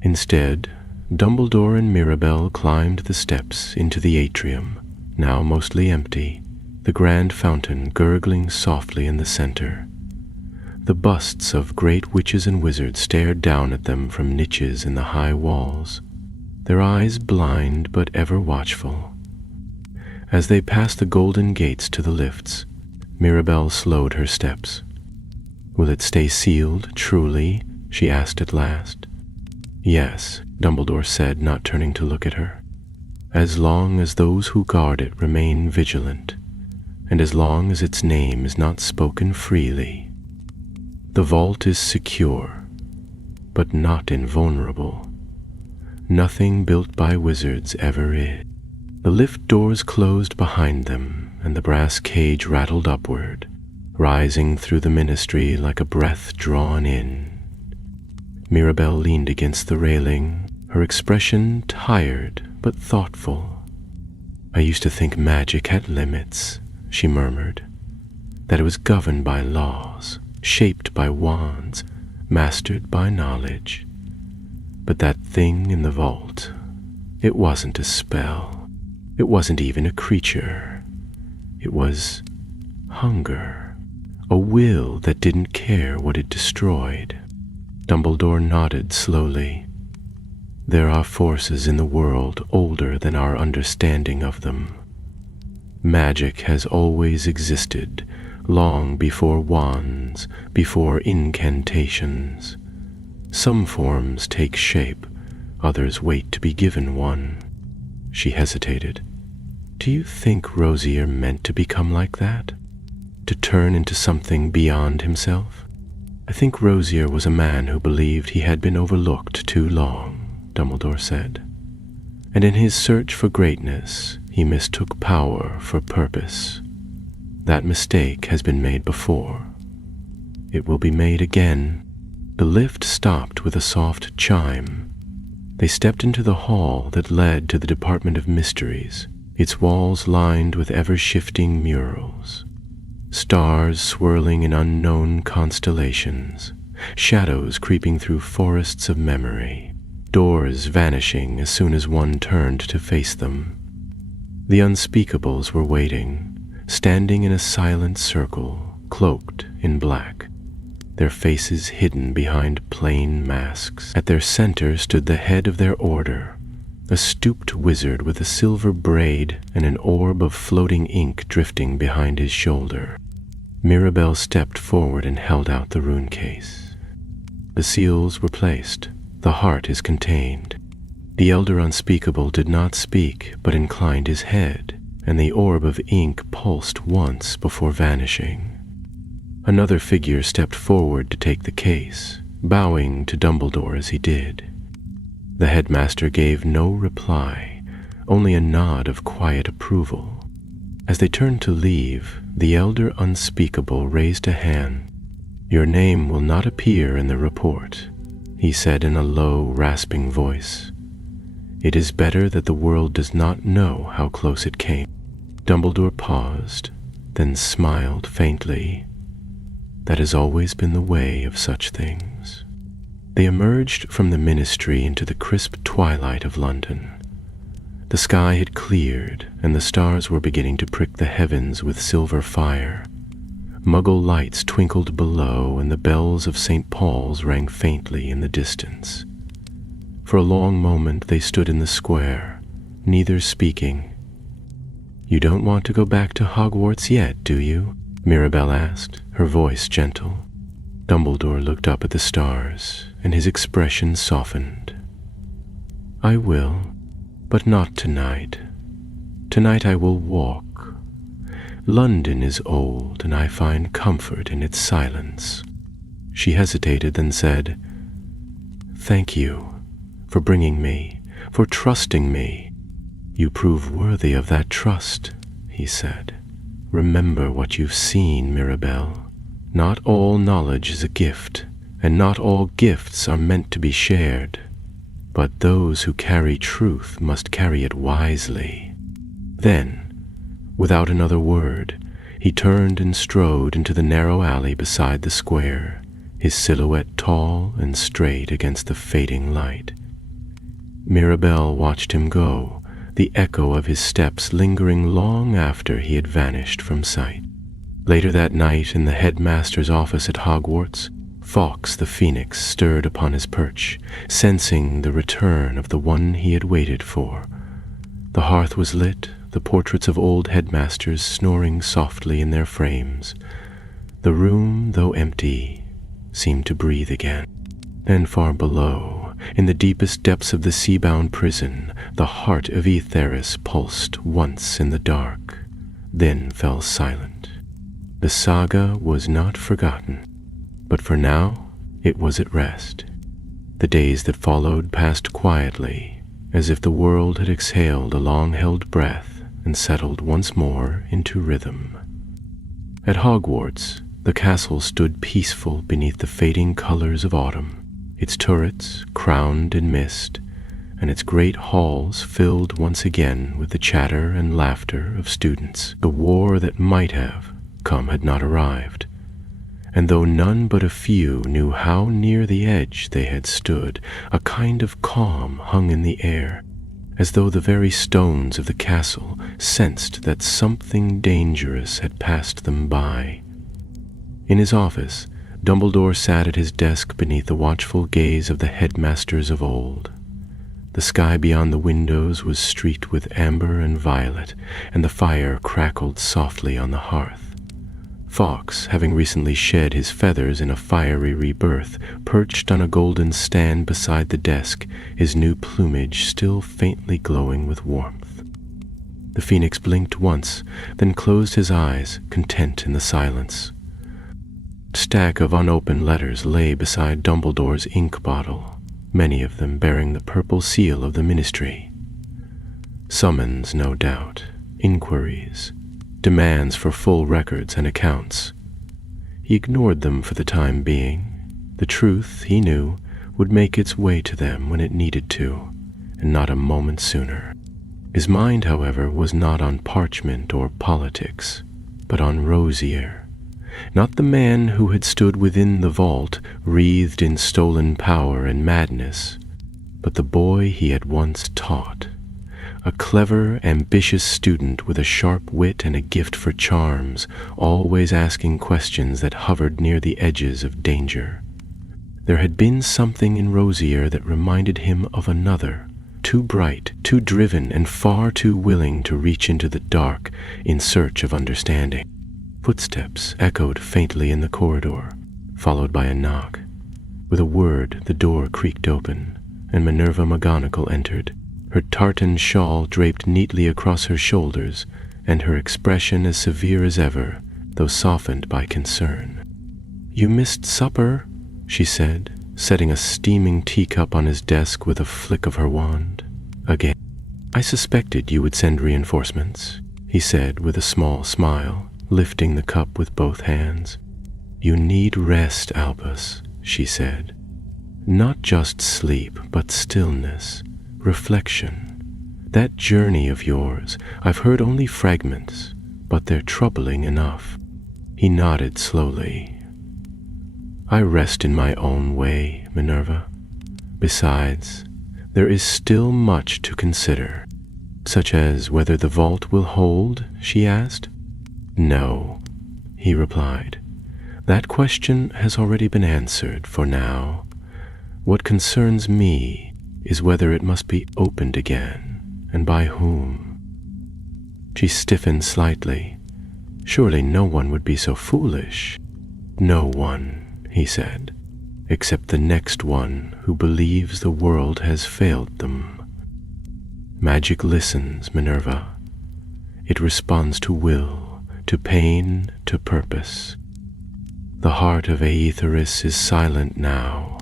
Instead, Dumbledore and Mirabel climbed the steps into the atrium, now mostly empty, the grand fountain gurgling softly in the center. The busts of great witches and wizards stared down at them from niches in the high walls, their eyes blind but ever watchful. As they passed the golden gates to the lifts, Mirabel slowed her steps. "Will it stay sealed, truly?" she asked at last. "Yes," Dumbledore said, not turning to look at her. "As long as those who guard it remain vigilant, and as long as its name is not spoken freely. The vault is secure, but not invulnerable. Nothing built by wizards ever is." The lift doors closed behind them, and the brass cage rattled upward, rising through the ministry like a breath drawn in. Mirabel leaned against the railing, her expression tired but thoughtful. "I used to think magic had limits," she murmured, "that it was governed by laws, shaped by wands, mastered by knowledge. But that thing in the vault, it wasn't a spell. It wasn't even a creature. It was hunger, a will that didn't care what it destroyed." Dumbledore nodded slowly. "There are forces in the world older than our understanding of them. Magic has always existed, long before wands, before incantations. Some forms take shape, others wait to be given one." She hesitated. "Do you think Rosier meant to become like that? To turn into something beyond himself?" "I think Rosier was a man who believed he had been overlooked too long," Dumbledore said. "And in his search for greatness, he mistook power for purpose. That mistake has been made before. It will be made again." The lift stopped with a soft chime. They stepped into the hall that led to the Department of Mysteries, its walls lined with ever-shifting murals. Stars swirling in unknown constellations, shadows creeping through forests of memory, doors vanishing as soon as one turned to face them. The unspeakables were waiting, standing in a silent circle, cloaked in black, their faces hidden behind plain masks. At their center stood the head of their order, a stooped wizard with a silver braid and an orb of floating ink drifting behind his shoulder. Mirabel stepped forward and held out the rune case. The seals were placed. The heart is contained. The elder unspeakable did not speak, but inclined his head, and the orb of ink pulsed once before vanishing. Another figure stepped forward to take the case, bowing to Dumbledore as he did. The headmaster gave no reply, only a nod of quiet approval. As they turned to leave, the elder unspeakable raised a hand. "Your name will not appear in the report," he said in a low, rasping voice. "It is better that the world does not know how close it came." Dumbledore paused, then smiled faintly. That has always been the way of such things. They emerged from the ministry into the crisp twilight of London. The sky had cleared, and the stars were beginning to prick the heavens with silver fire. Muggle lights twinkled below, and the bells of St. Paul's rang faintly in the distance. For a long moment they stood in the square, neither speaking. "You don't want to go back to Hogwarts yet, do you?" Mirabel asked, her voice gentle. Dumbledore looked up at the stars, and his expression softened. "I will, but not tonight. Tonight I will walk. London is old, and I find comfort in its silence." She hesitated, then said, "Thank you for bringing me, for trusting me. You prove worthy of that trust," he said. "Remember what you've seen, Mirabel. Not all knowledge is a gift, and not all gifts are meant to be shared. But those who carry truth must carry it wisely. Then, without another word, he turned and strode into the narrow alley beside the square, his silhouette tall and straight against the fading light. Mirabelle watched him go, the echo of his steps lingering long after he had vanished from sight. Later that night, in the headmaster's office at Hogwarts, Fawkes the Phoenix stirred upon his perch, sensing the return of the one he had waited for. The hearth was lit, the portraits of old headmasters snoring softly in their frames. The room, though empty, seemed to breathe again. And far below, in the deepest depths of the sea-bound prison, the heart of Aetheris pulsed once in the dark, then fell silent. The saga was not forgotten, but for now it was at rest. The days that followed passed quietly, as if the world had exhaled a long-held breath and settled once more into rhythm. At Hogwarts, the castle stood peaceful beneath the fading colors of autumn, its turrets crowned in mist, and its great halls filled once again with the chatter and laughter of students. The war that might have come had not arrived, and though none but a few knew how near the edge they had stood, a kind of calm hung in the air, as though the very stones of the castle sensed that something dangerous had passed them by. In his office, Dumbledore sat at his desk beneath the watchful gaze of the headmasters of old. The sky beyond the windows was streaked with amber and violet, and the fire crackled softly on the hearth. Fawkes, having recently shed his feathers in a fiery rebirth, perched on a golden stand beside the desk, his new plumage still faintly glowing with warmth. The Phoenix blinked once, then closed his eyes, content in the silence. A stack of unopened letters lay beside Dumbledore's ink bottle, many of them bearing the purple seal of the Ministry. Summons, no doubt, inquiries, demands for full records and accounts. He ignored them for the time being. The truth, he knew, would make its way to them when it needed to, and not a moment sooner. His mind, however, was not on parchment or politics, but on Rosier. Not the man who had stood within the vault, wreathed in stolen power and madness, but the boy he had once taught. A clever, ambitious student with a sharp wit and a gift for charms, always asking questions that hovered near the edges of danger. There had been something in Rosier that reminded him of another, too bright, too driven, and far too willing to reach into the dark in search of understanding. Footsteps echoed faintly in the corridor, followed by a knock. With a word, the door creaked open, and Minerva McGonagall entered, her tartan shawl draped neatly across her shoulders, and her expression as severe as ever, though softened by concern. "You missed supper," she said, setting a steaming teacup on his desk with a flick of her wand. Again. "I suspected you would send reinforcements," he said with a small smile, lifting the cup with both hands. "You need rest, Albus," she said. "Not just sleep, but stillness. Reflection. That journey of yours, I've heard only fragments, but they're troubling enough." He nodded slowly. "I rest in my own way, Minerva. Besides, there is still much to consider." "Such as whether the vault will hold?" she asked. "No," he replied. "That question has already been answered for now. What concerns me is whether it must be opened again, and by whom." She stiffened slightly. "Surely no one would be so foolish." "No one," he said, "except the next one who believes the world has failed them. Magic listens, Minerva. It responds to will, to pain, to purpose. The heart of Aetheris is silent now,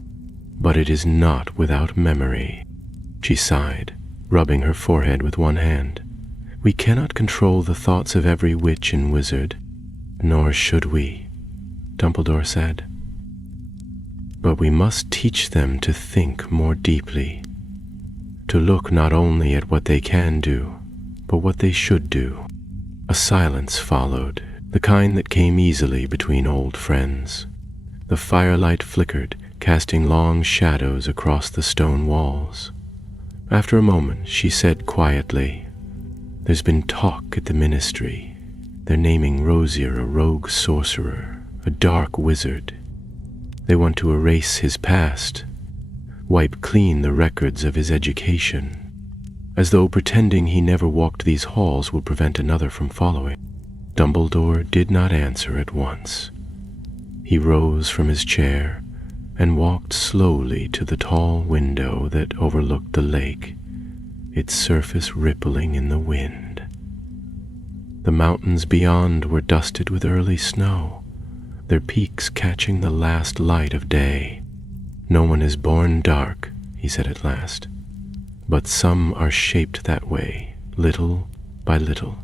but it is not without memory." She sighed, rubbing her forehead with one hand. "We cannot control the thoughts of every witch and wizard, nor should we. Dumbledore said. But we must teach them to think more deeply, to look not only at what they can do, but what they should do. A silence followed, the kind that came easily between old friends. The firelight flickered, casting long shadows across the stone walls. After a moment, she said quietly, "There's been talk at the ministry. They're naming Rosier a rogue sorcerer, a dark wizard. They want to erase his past, wipe clean the records of his education, as though pretending he never walked these halls will prevent another from following." Dumbledore did not answer at once. He rose from his chair and walked slowly to the tall window that overlooked the lake, its surface rippling in the wind. The mountains beyond were dusted with early snow, their peaks catching the last light of day. "No one is born dark," he said at last, "but some are shaped that way, little by little.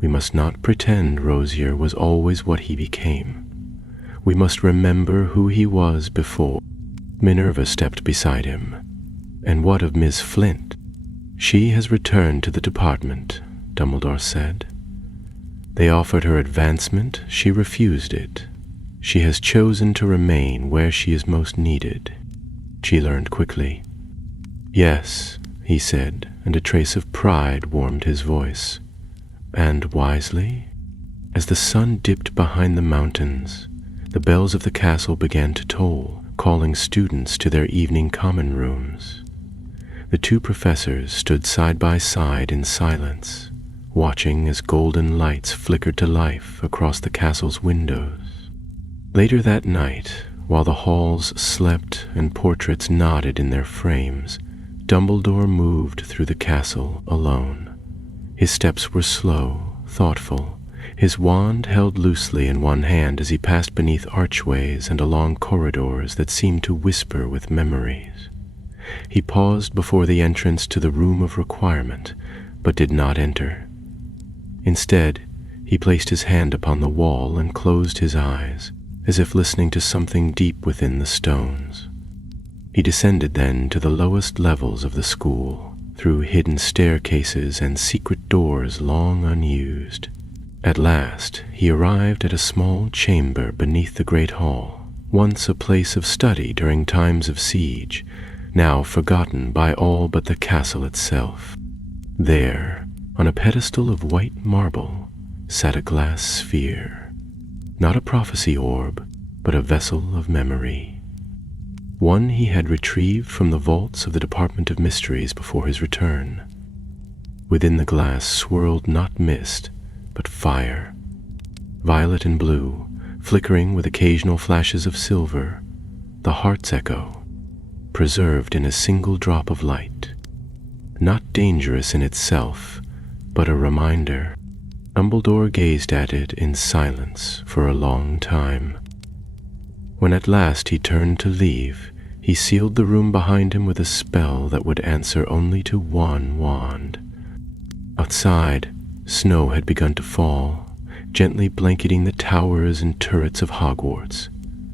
We must not pretend Rosier was always what he became. We must remember who he was before." Minerva stepped beside him. "And what of Miss Flint?" "She has returned to the department," Dumbledore said. "They offered her advancement. She refused it. She has chosen to remain where she is most needed." She learned quickly. "Yes," he said, and a trace of pride warmed his voice. "And wisely?" As the sun dipped behind the mountains, the bells of the castle began to toll, calling students to their evening common rooms. The two professors stood side by side in silence, watching as golden lights flickered to life across the castle's windows. Later that night, while the halls slept and portraits nodded in their frames, Dumbledore moved through the castle alone. His steps were slow, thoughtful, his wand held loosely in one hand as he passed beneath archways and along corridors that seemed to whisper with memories. He paused before the entrance to the room of requirement, but did not enter. Instead, he placed his hand upon the wall and closed his eyes, as if listening to something deep within the stones. He descended then to the lowest levels of the school, through hidden staircases and secret doors long unused. At last, he arrived at a small chamber beneath the great hall, once a place of study during times of siege, now forgotten by all but the castle itself. There, on a pedestal of white marble, sat a glass sphere, not a prophecy orb, but a vessel of memory. One he had retrieved from the vaults of the Department of Mysteries before his return. Within the glass swirled not mist, but fire, violet and blue, flickering with occasional flashes of silver, the heart's echo, preserved in a single drop of light. Not dangerous in itself, but a reminder. Dumbledore gazed at it in silence for a long time. When at last he turned to leave, he sealed the room behind him with a spell that would answer only to one wand. Outside, snow had begun to fall, gently blanketing the towers and turrets of Hogwarts.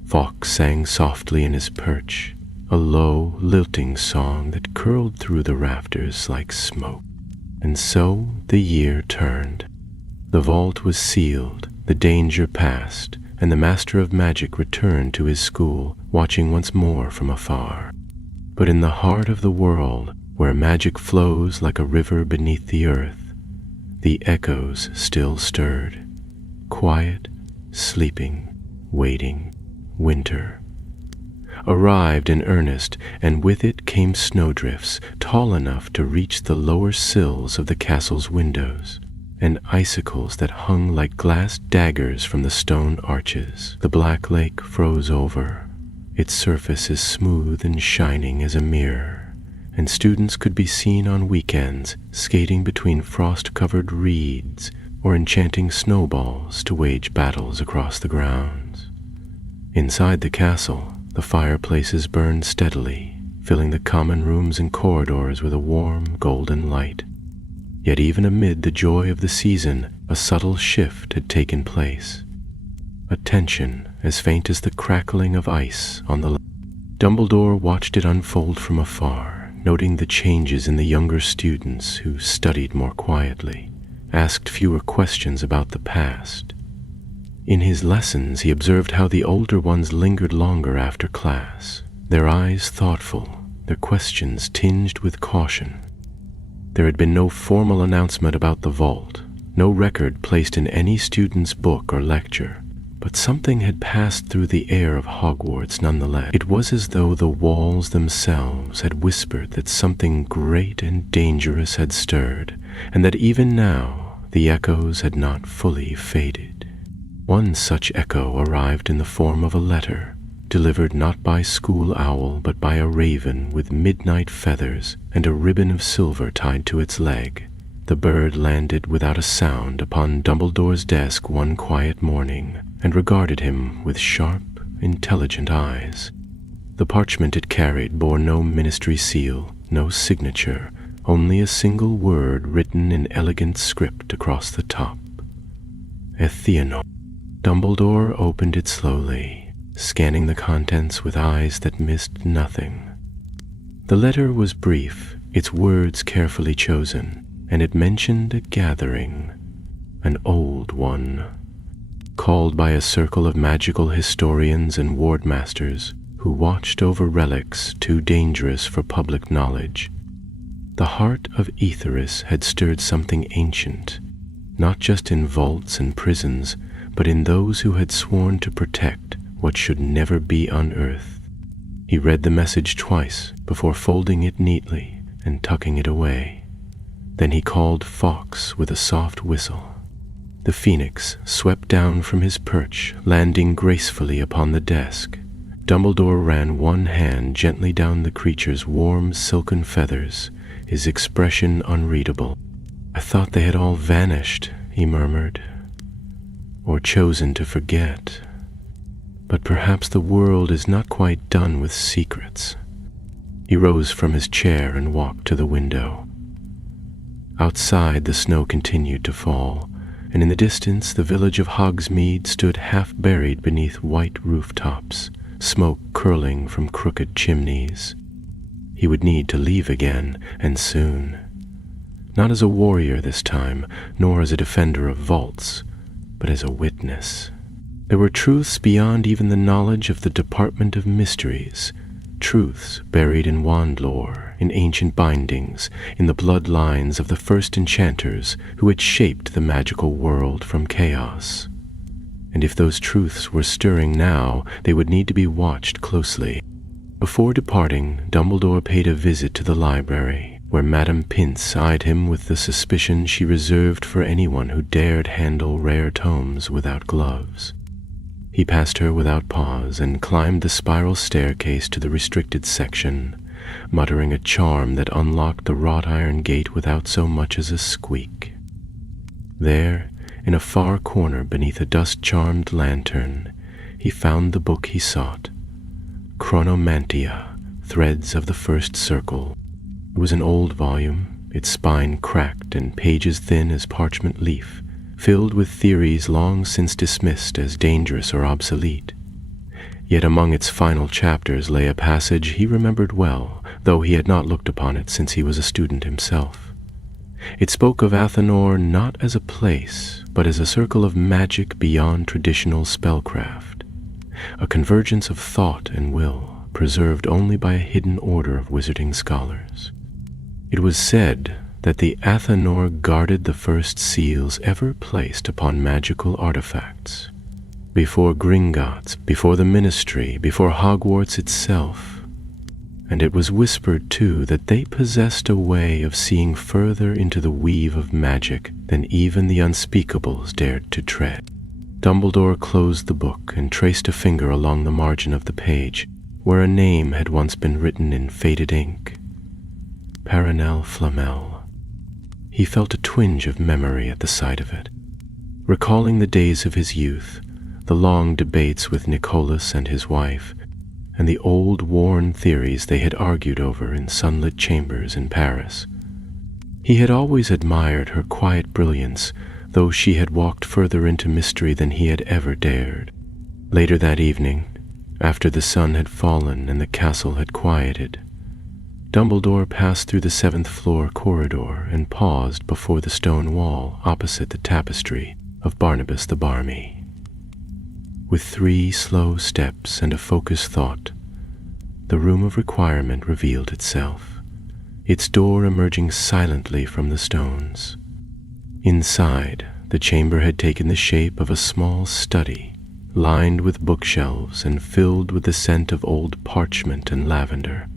Fawkes sang softly in his perch, a low, lilting song that curled through the rafters like smoke. And so the year turned. The vault was sealed, the danger past, and the Master of Magic returned to his school, watching once more from afar. But in the heart of the world, where magic flows like a river beneath the earth, the echoes still stirred, quiet, sleeping, waiting. Winter arrived in earnest, and with it came snowdrifts tall enough to reach the lower sills of the castle's windows, and icicles that hung like glass daggers from the stone arches. The black lake froze over, its surface as smooth and shining as a mirror, and students could be seen on weekends skating between frost-covered reeds or enchanting snowballs to wage battles across the grounds. Inside the castle, the fireplaces burned steadily, filling the common rooms and corridors with a warm, golden light. Yet even amid the joy of the season, a subtle shift had taken place. A tension as faint as the crackling of ice on the land. Dumbledore watched it unfold from afar, noting the changes in the younger students who studied more quietly, asked fewer questions about the past. In his lessons, he observed how the older ones lingered longer after class, their eyes thoughtful, their questions tinged with caution. There had been no formal announcement about the vault, no record placed in any student's book or lecture, but something had passed through the air of Hogwarts nonetheless. It was as though the walls themselves had whispered that something great and dangerous had stirred, and that even now the echoes had not fully faded. One such echo arrived in the form of a letter, delivered not by school owl but by a raven with midnight feathers and a ribbon of silver tied to its leg. The bird landed without a sound upon Dumbledore's desk one quiet morning and regarded him with sharp, intelligent eyes. The parchment it carried bore no ministry seal, no signature, only a single word written in elegant script across the top. Ethianor. Dumbledore opened it slowly, scanning the contents with eyes that missed nothing. The letter was brief, its words carefully chosen, and it mentioned a gathering, an old one, called by a circle of magical historians and wardmasters who watched over relics too dangerous for public knowledge. The heart of Aetheris had stirred something ancient, not just in vaults and prisons, but in those who had sworn to protect what should never be unearthed. He read the message twice before folding it neatly and tucking it away. Then he called Fawkes with a soft whistle. The phoenix swept down from his perch, landing gracefully upon the desk. Dumbledore ran one hand gently down the creature's warm, silken feathers, his expression unreadable. "I thought they had all vanished," he murmured, "or chosen to forget. But perhaps the world is not quite done with secrets." He rose from his chair and walked to the window. Outside, the snow continued to fall, and in the distance the village of Hogsmeade stood half buried beneath white rooftops, smoke curling from crooked chimneys. He would need to leave again, and soon. Not as a warrior this time, nor as a defender of vaults, but as a witness. There were truths beyond even the knowledge of the Department of Mysteries, truths buried in wand lore, in ancient bindings, in the bloodlines of the first enchanters who had shaped the magical world from chaos. And if those truths were stirring now, they would need to be watched closely. Before departing, Dumbledore paid a visit to the library, where Madame Pince eyed him with the suspicion she reserved for anyone who dared handle rare tomes without gloves. He passed her without pause and climbed the spiral staircase to the restricted section, muttering a charm that unlocked the wrought iron gate without so much as a squeak. There, in a far corner beneath a dust-charmed lantern, he found the book he sought, Chronomantia, Threads of the First Circle. It was an old volume, its spine cracked and pages thin as parchment leaf, filled with theories long since dismissed as dangerous or obsolete. Yet among its final chapters lay a passage he remembered well, though he had not looked upon it since he was a student himself. It spoke of Athenor not as a place, but as a circle of magic beyond traditional spellcraft, a convergence of thought and will, preserved only by a hidden order of wizarding scholars. It was said that the Athenor guarded the first seals ever placed upon magical artifacts. Before Gringotts, before the Ministry, before Hogwarts itself. And it was whispered, too, that they possessed a way of seeing further into the weave of magic than even the unspeakables dared to tread. Dumbledore closed the book and traced a finger along the margin of the page, where a name had once been written in faded ink. Paranel Flamel. He felt a twinge of memory at the sight of it, recalling the days of his youth, the long debates with Nicholas and his wife, and the old worn theories they had argued over in sunlit chambers in Paris. He had always admired her quiet brilliance, though she had walked further into mystery than he had ever dared. Later that evening, after the sun had fallen and the castle had quieted, Dumbledore passed through the 7th-floor corridor and paused before the stone wall opposite the tapestry of Barnabas the Barmy. With 3 slow steps and a focused thought, the room of requirement revealed itself, its door emerging silently from the stones. Inside, the chamber had taken the shape of a small study, lined with bookshelves and filled with the scent of old parchment and lavender.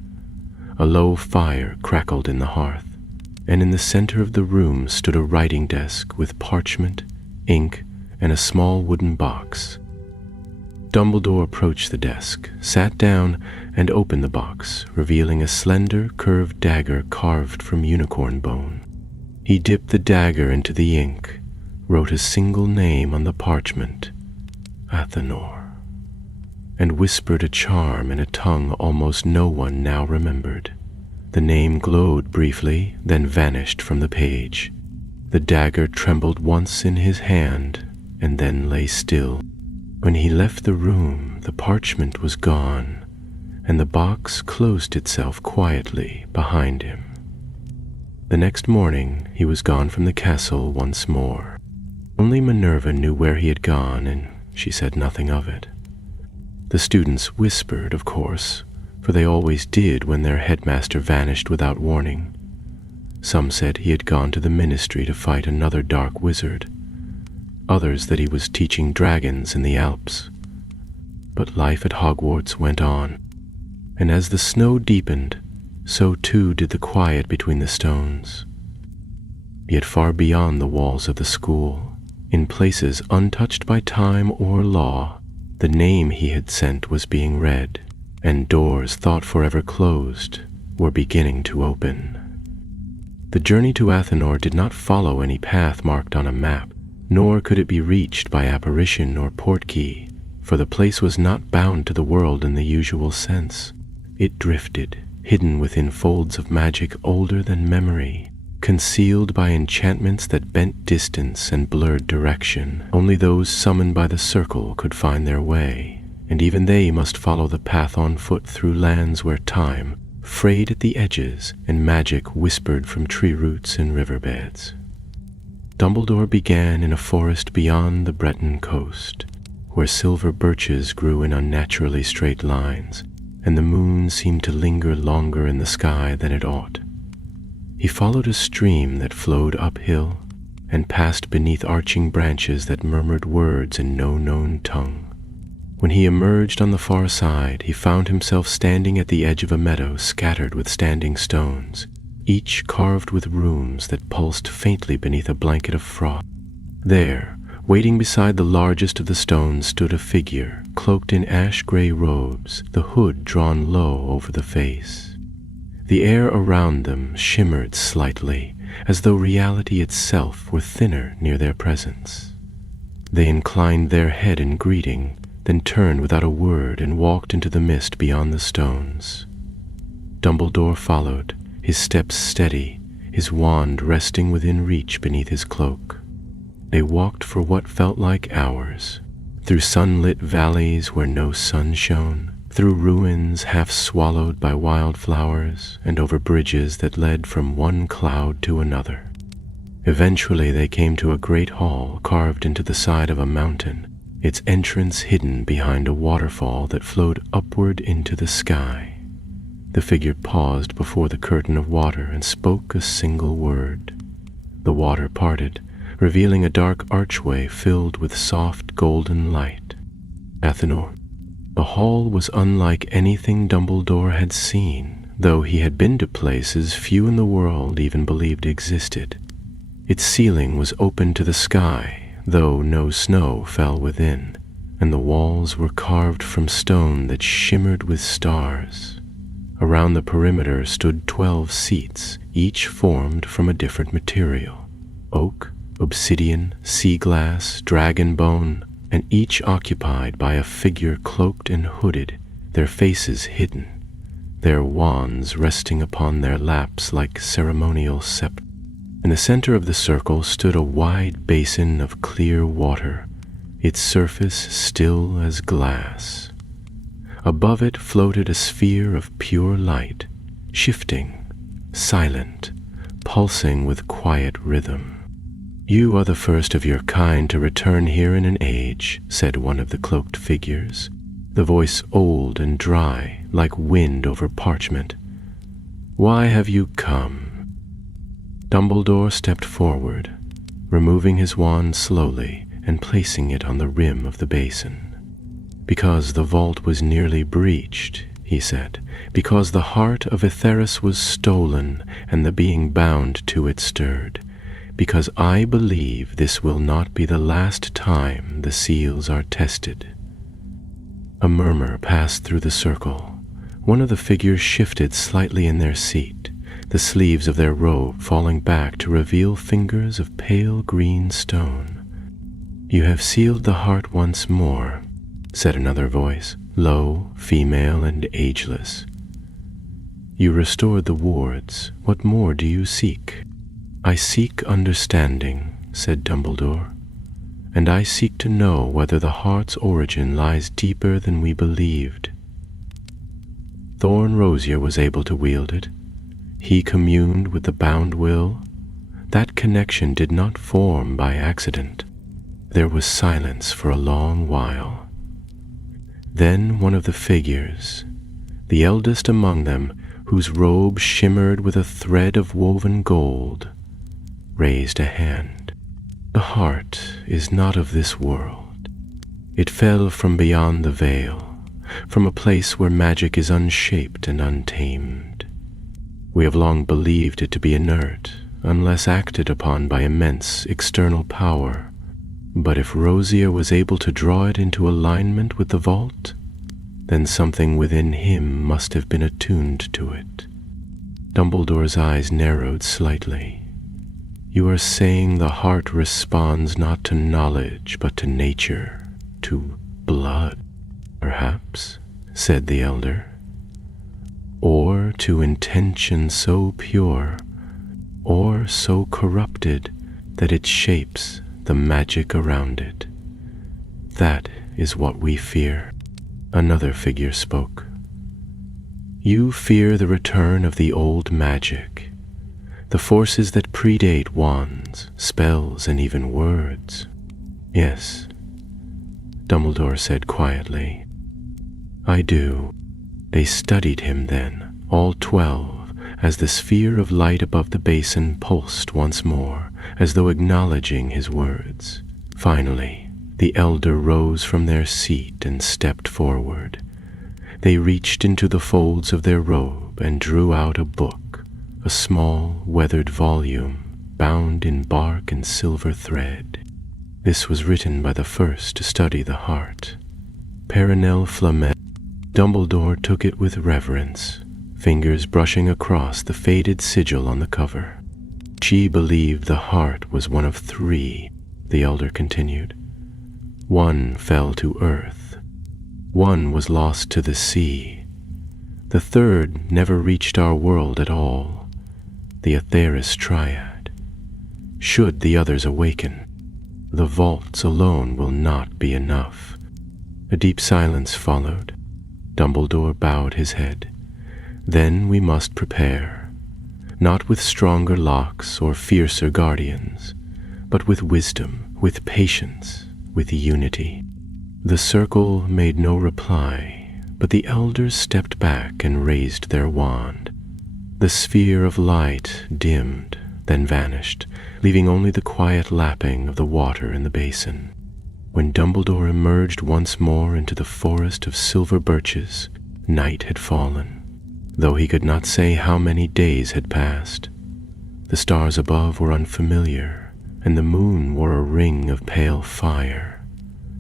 A low fire crackled in the hearth, and in the center of the room stood a writing desk with parchment, ink, and a small wooden box. Dumbledore approached the desk, sat down, and opened the box, revealing a slender, curved dagger carved from unicorn bone. He dipped the dagger into the ink, wrote a single name on the parchment, Athenor, and whispered a charm in a tongue almost no one now remembered. The name glowed briefly, then vanished from the page. The dagger trembled once in his hand, and then lay still. When he left the room, the parchment was gone, and the box closed itself quietly behind him. The next morning, he was gone from the castle once more. Only Minerva knew where he had gone, and she said nothing of it. The students whispered, of course, for they always did when their headmaster vanished without warning. Some said he had gone to the ministry to fight another dark wizard, others that he was teaching dragons in the Alps. But life at Hogwarts went on, and as the snow deepened, so too did the quiet between the stones. Yet far beyond the walls of the school, in places untouched by time or law, the name he had sent was being read, and doors thought forever closed were beginning to open. The journey to Athenor did not follow any path marked on a map, nor could it be reached by apparition or portkey, for the place was not bound to the world in the usual sense. It drifted, hidden within folds of magic older than memory, concealed by enchantments that bent distance and blurred direction. Only those summoned by the circle could find their way, and even they must follow the path on foot through lands where time frayed at the edges and magic whispered from tree roots and riverbeds. Dumbledore began in a forest beyond the Breton coast, where silver birches grew in unnaturally straight lines, and the moon seemed to linger longer in the sky than it ought. He followed a stream that flowed uphill and passed beneath arching branches that murmured words in no known tongue. When he emerged on the far side, he found himself standing at the edge of a meadow scattered with standing stones, each carved with runes that pulsed faintly beneath a blanket of froth. There, waiting beside the largest of the stones, stood a figure, cloaked in ash-gray robes, the hood drawn low over the face. The air around them shimmered slightly, as though reality itself were thinner near their presence. They inclined their head in greeting, then turned without a word and walked into the mist beyond the stones. Dumbledore followed, his steps steady, his wand resting within reach beneath his cloak. They walked for what felt like hours, through sunlit valleys where no sun shone, through ruins half swallowed by wildflowers, and over bridges that led from one cloud to another. Eventually they came to a great hall carved into the side of a mountain, its entrance hidden behind a waterfall that flowed upward into the sky. The figure paused before the curtain of water and spoke a single word. The water parted, revealing a dark archway filled with soft golden light. Athenor. The hall was unlike anything Dumbledore had seen, though he had been to places few in the world even believed existed. Its ceiling was open to the sky, though no snow fell within, and the walls were carved from stone that shimmered with stars. Around the perimeter stood 12 seats, each formed from a different material: oak, obsidian, sea glass, dragon bone, and each occupied by a figure cloaked and hooded, their faces hidden, their wands resting upon their laps like ceremonial scepters. In the center of the circle stood a wide basin of clear water, its surface still as glass. Above it floated a sphere of pure light, shifting, silent, pulsing with quiet rhythm. "You are the first of your kind to return here in an age," said one of the cloaked figures, the voice old and dry like wind over parchment. "Why have you come?" Dumbledore stepped forward, removing his wand slowly and placing it on the rim of the basin. "Because the vault was nearly breached," he said, "because the heart of Aetheris was stolen and the being bound to it stirred, because I believe this will not be the last time the seals are tested." A murmur passed through the circle. One of the figures shifted slightly in their seat, the sleeves of their robe falling back to reveal fingers of pale green stone. "You have sealed the heart once more," said another voice, low, female, and ageless. "You restored the wards. What more do you seek?" "I seek understanding," said Dumbledore, "and I seek to know whether the heart's origin lies deeper than we believed." Thorn Rosier was able to wield it. He communed with the bound will. That connection did not form by accident. There was silence for a long while. Then one of the figures, the eldest among them, whose robe shimmered with a thread of woven gold, raised a hand. "The heart is not of this world. It fell from beyond the veil, from a place where magic is unshaped and untamed. We have long believed it to be inert, unless acted upon by immense external power. But if Rosier was able to draw it into alignment with the vault, then something within him must have been attuned to it." Dumbledore's eyes narrowed slightly. "You are saying the heart responds not to knowledge, but to nature, to blood, perhaps," said the elder. "Or to intention so pure, or so corrupted that it shapes the magic around it. That is what we fear." Another figure spoke. "You fear the return of the old magic, the forces that predate wands, spells, and even words." "Yes," Dumbledore said quietly. "I do." They studied him then, all 12, as the sphere of light above the basin pulsed once more, as though acknowledging his words. Finally, the elder rose from their seat and stepped forward. They reached into the folds of their robe and drew out a book, a small, weathered volume, bound in bark and silver thread. This was written by the first to study the heart, Perenelle Flamet. Dumbledore took it with reverence, fingers brushing across the faded sigil on the cover. "She believed the heart was one of 3, the elder continued. "One fell to earth. One was lost to the sea. The third never reached our world at all, the Aetheris Triad. Should the others awaken, the vaults alone will not be enough." A deep silence followed. Dumbledore bowed his head. "Then we must prepare, not with stronger locks or fiercer guardians, but with wisdom, with patience, with unity." The circle made no reply, but the elders stepped back and raised their wand. The sphere of light dimmed, then vanished, leaving only the quiet lapping of the water in the basin. When Dumbledore emerged once more into the forest of silver birches, night had fallen, though he could not say how many days had passed. The stars above were unfamiliar, and the moon wore a ring of pale fire.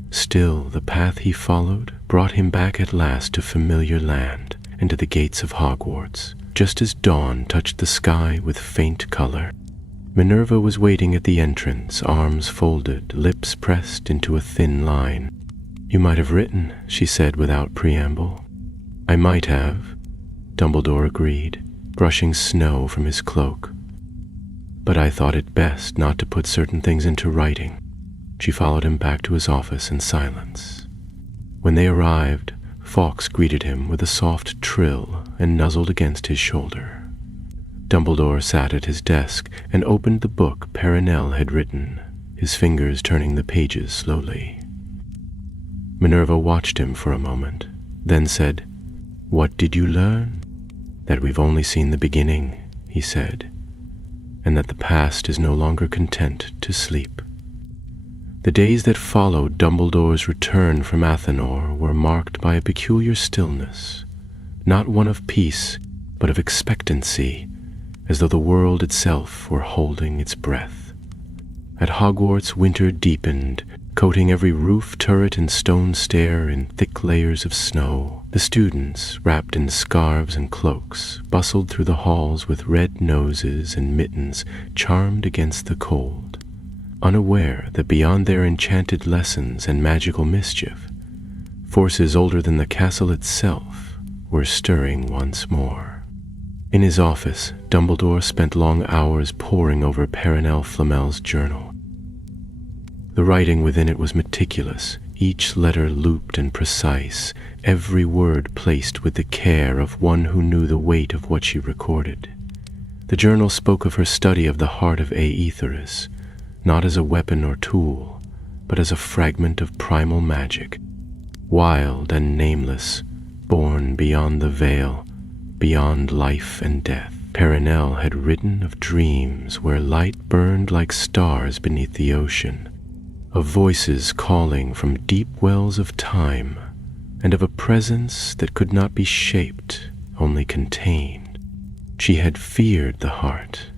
Still, the path he followed brought him back at last to familiar land and to the gates of Hogwarts, just as dawn touched the sky with faint color. Minerva was waiting at the entrance, arms folded, lips pressed into a thin line. "You might have written," she said without preamble. "I might have," Dumbledore agreed, brushing snow from his cloak. "But I thought it best not to put certain things into writing. She followed him back to his office in silence. When they arrived, Fawkes greeted him with a soft trill and nuzzled against his shoulder. Dumbledore sat at his desk and opened the book Perenelle had written, his fingers turning the pages slowly. Minerva watched him for a moment, then said, "What did you learn?" "That we've only seen the beginning," he said, "and that the past is no longer content to sleep." The days that followed Dumbledore's return from Athenor were marked by a peculiar stillness, not one of peace, but of expectancy, as though the world itself were holding its breath. At Hogwarts, winter deepened, coating every roof, turret, and stone stair in thick layers of snow. The students, wrapped in scarves and cloaks, bustled through the halls with red noses and mittens charmed against the cold, unaware that beyond their enchanted lessons and magical mischief, forces older than the castle itself were stirring once more. In his office, Dumbledore spent long hours poring over Perenelle Flamel's journal. The writing within it was meticulous, each letter looped and precise, every word placed with the care of one who knew the weight of what she recorded. The journal spoke of her study of the heart of Aetheris, not as a weapon or tool, but as a fragment of primal magic, wild and nameless, born beyond the veil, beyond life and death. Perenelle had written of dreams where light burned like stars beneath the ocean, of voices calling from deep wells of time, and of a presence that could not be shaped, only contained. She had feared the heart,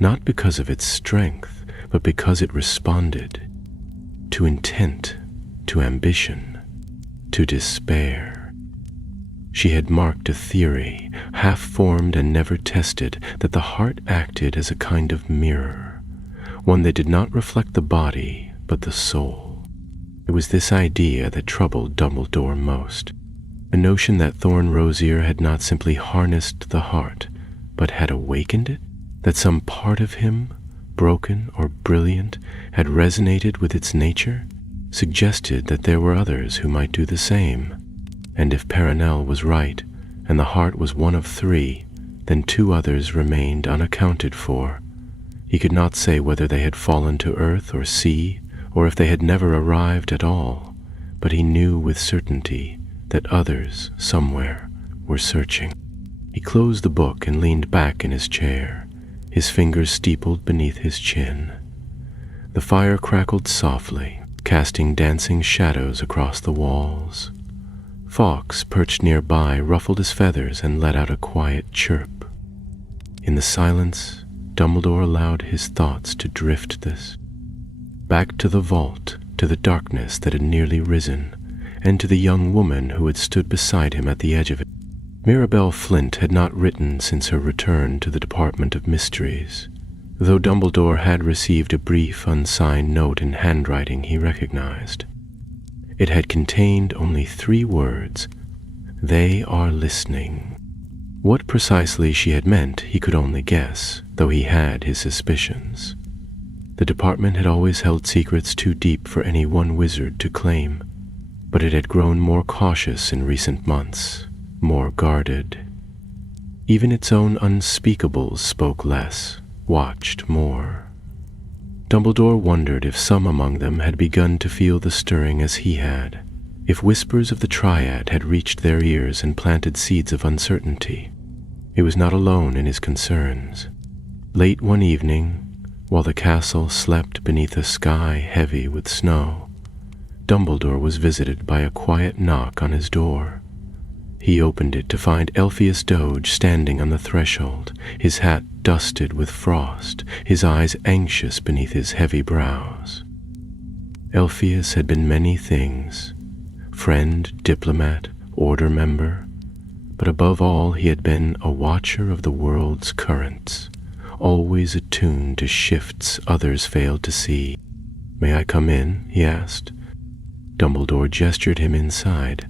not because of its strength, but because it responded to intent, to ambition, to despair. She had marked a theory, half-formed and never tested, that the heart acted as a kind of mirror, one that did not reflect the body, but the soul. It was this idea that troubled Dumbledore most, a notion that Thorn Rosier had not simply harnessed the heart, but had awakened it, that some part of him, broken or brilliant, had resonated with its nature, suggested that there were others who might do the same. And if Perenelle was right, and the heart was one of three, then two others remained unaccounted for. He could not say whether they had fallen to earth or sea, or if they had never arrived at all, but he knew with certainty that others, somewhere, were searching. He closed the book and leaned back in his chair, his fingers steepled beneath his chin. The fire crackled softly, casting dancing shadows across the walls. Fawkes, perched nearby, ruffled his feathers and let out a quiet chirp. In the silence, Dumbledore allowed his thoughts to drift back to the vault, to the darkness that had nearly risen, and to the young woman who had stood beside him at the edge of it. Mirabelle Flint had not written since her return to the Department of Mysteries, though Dumbledore had received a brief, unsigned note in handwriting he recognized. It had contained only 3 words: "They are listening." What precisely she had meant he could only guess, though he had his suspicions. The department had always held secrets too deep for any one wizard to claim, but it had grown more cautious in recent months, more guarded. Even its own unspeakables spoke less, watched more. Dumbledore wondered if some among them had begun to feel the stirring as he had, if whispers of the Triad had reached their ears and planted seeds of uncertainty. He was not alone in his concerns. Late one evening, while the castle slept beneath a sky heavy with snow, Dumbledore was visited by a quiet knock on his door. He opened it to find Elphias Doge standing on the threshold, his hat dusted with frost, his eyes anxious beneath his heavy brows. Elphias had been many things: friend, diplomat, order member, but above all he had been a watcher of the world's currents, always attuned to shifts others failed to see. "May I come in?" he asked. Dumbledore gestured him inside,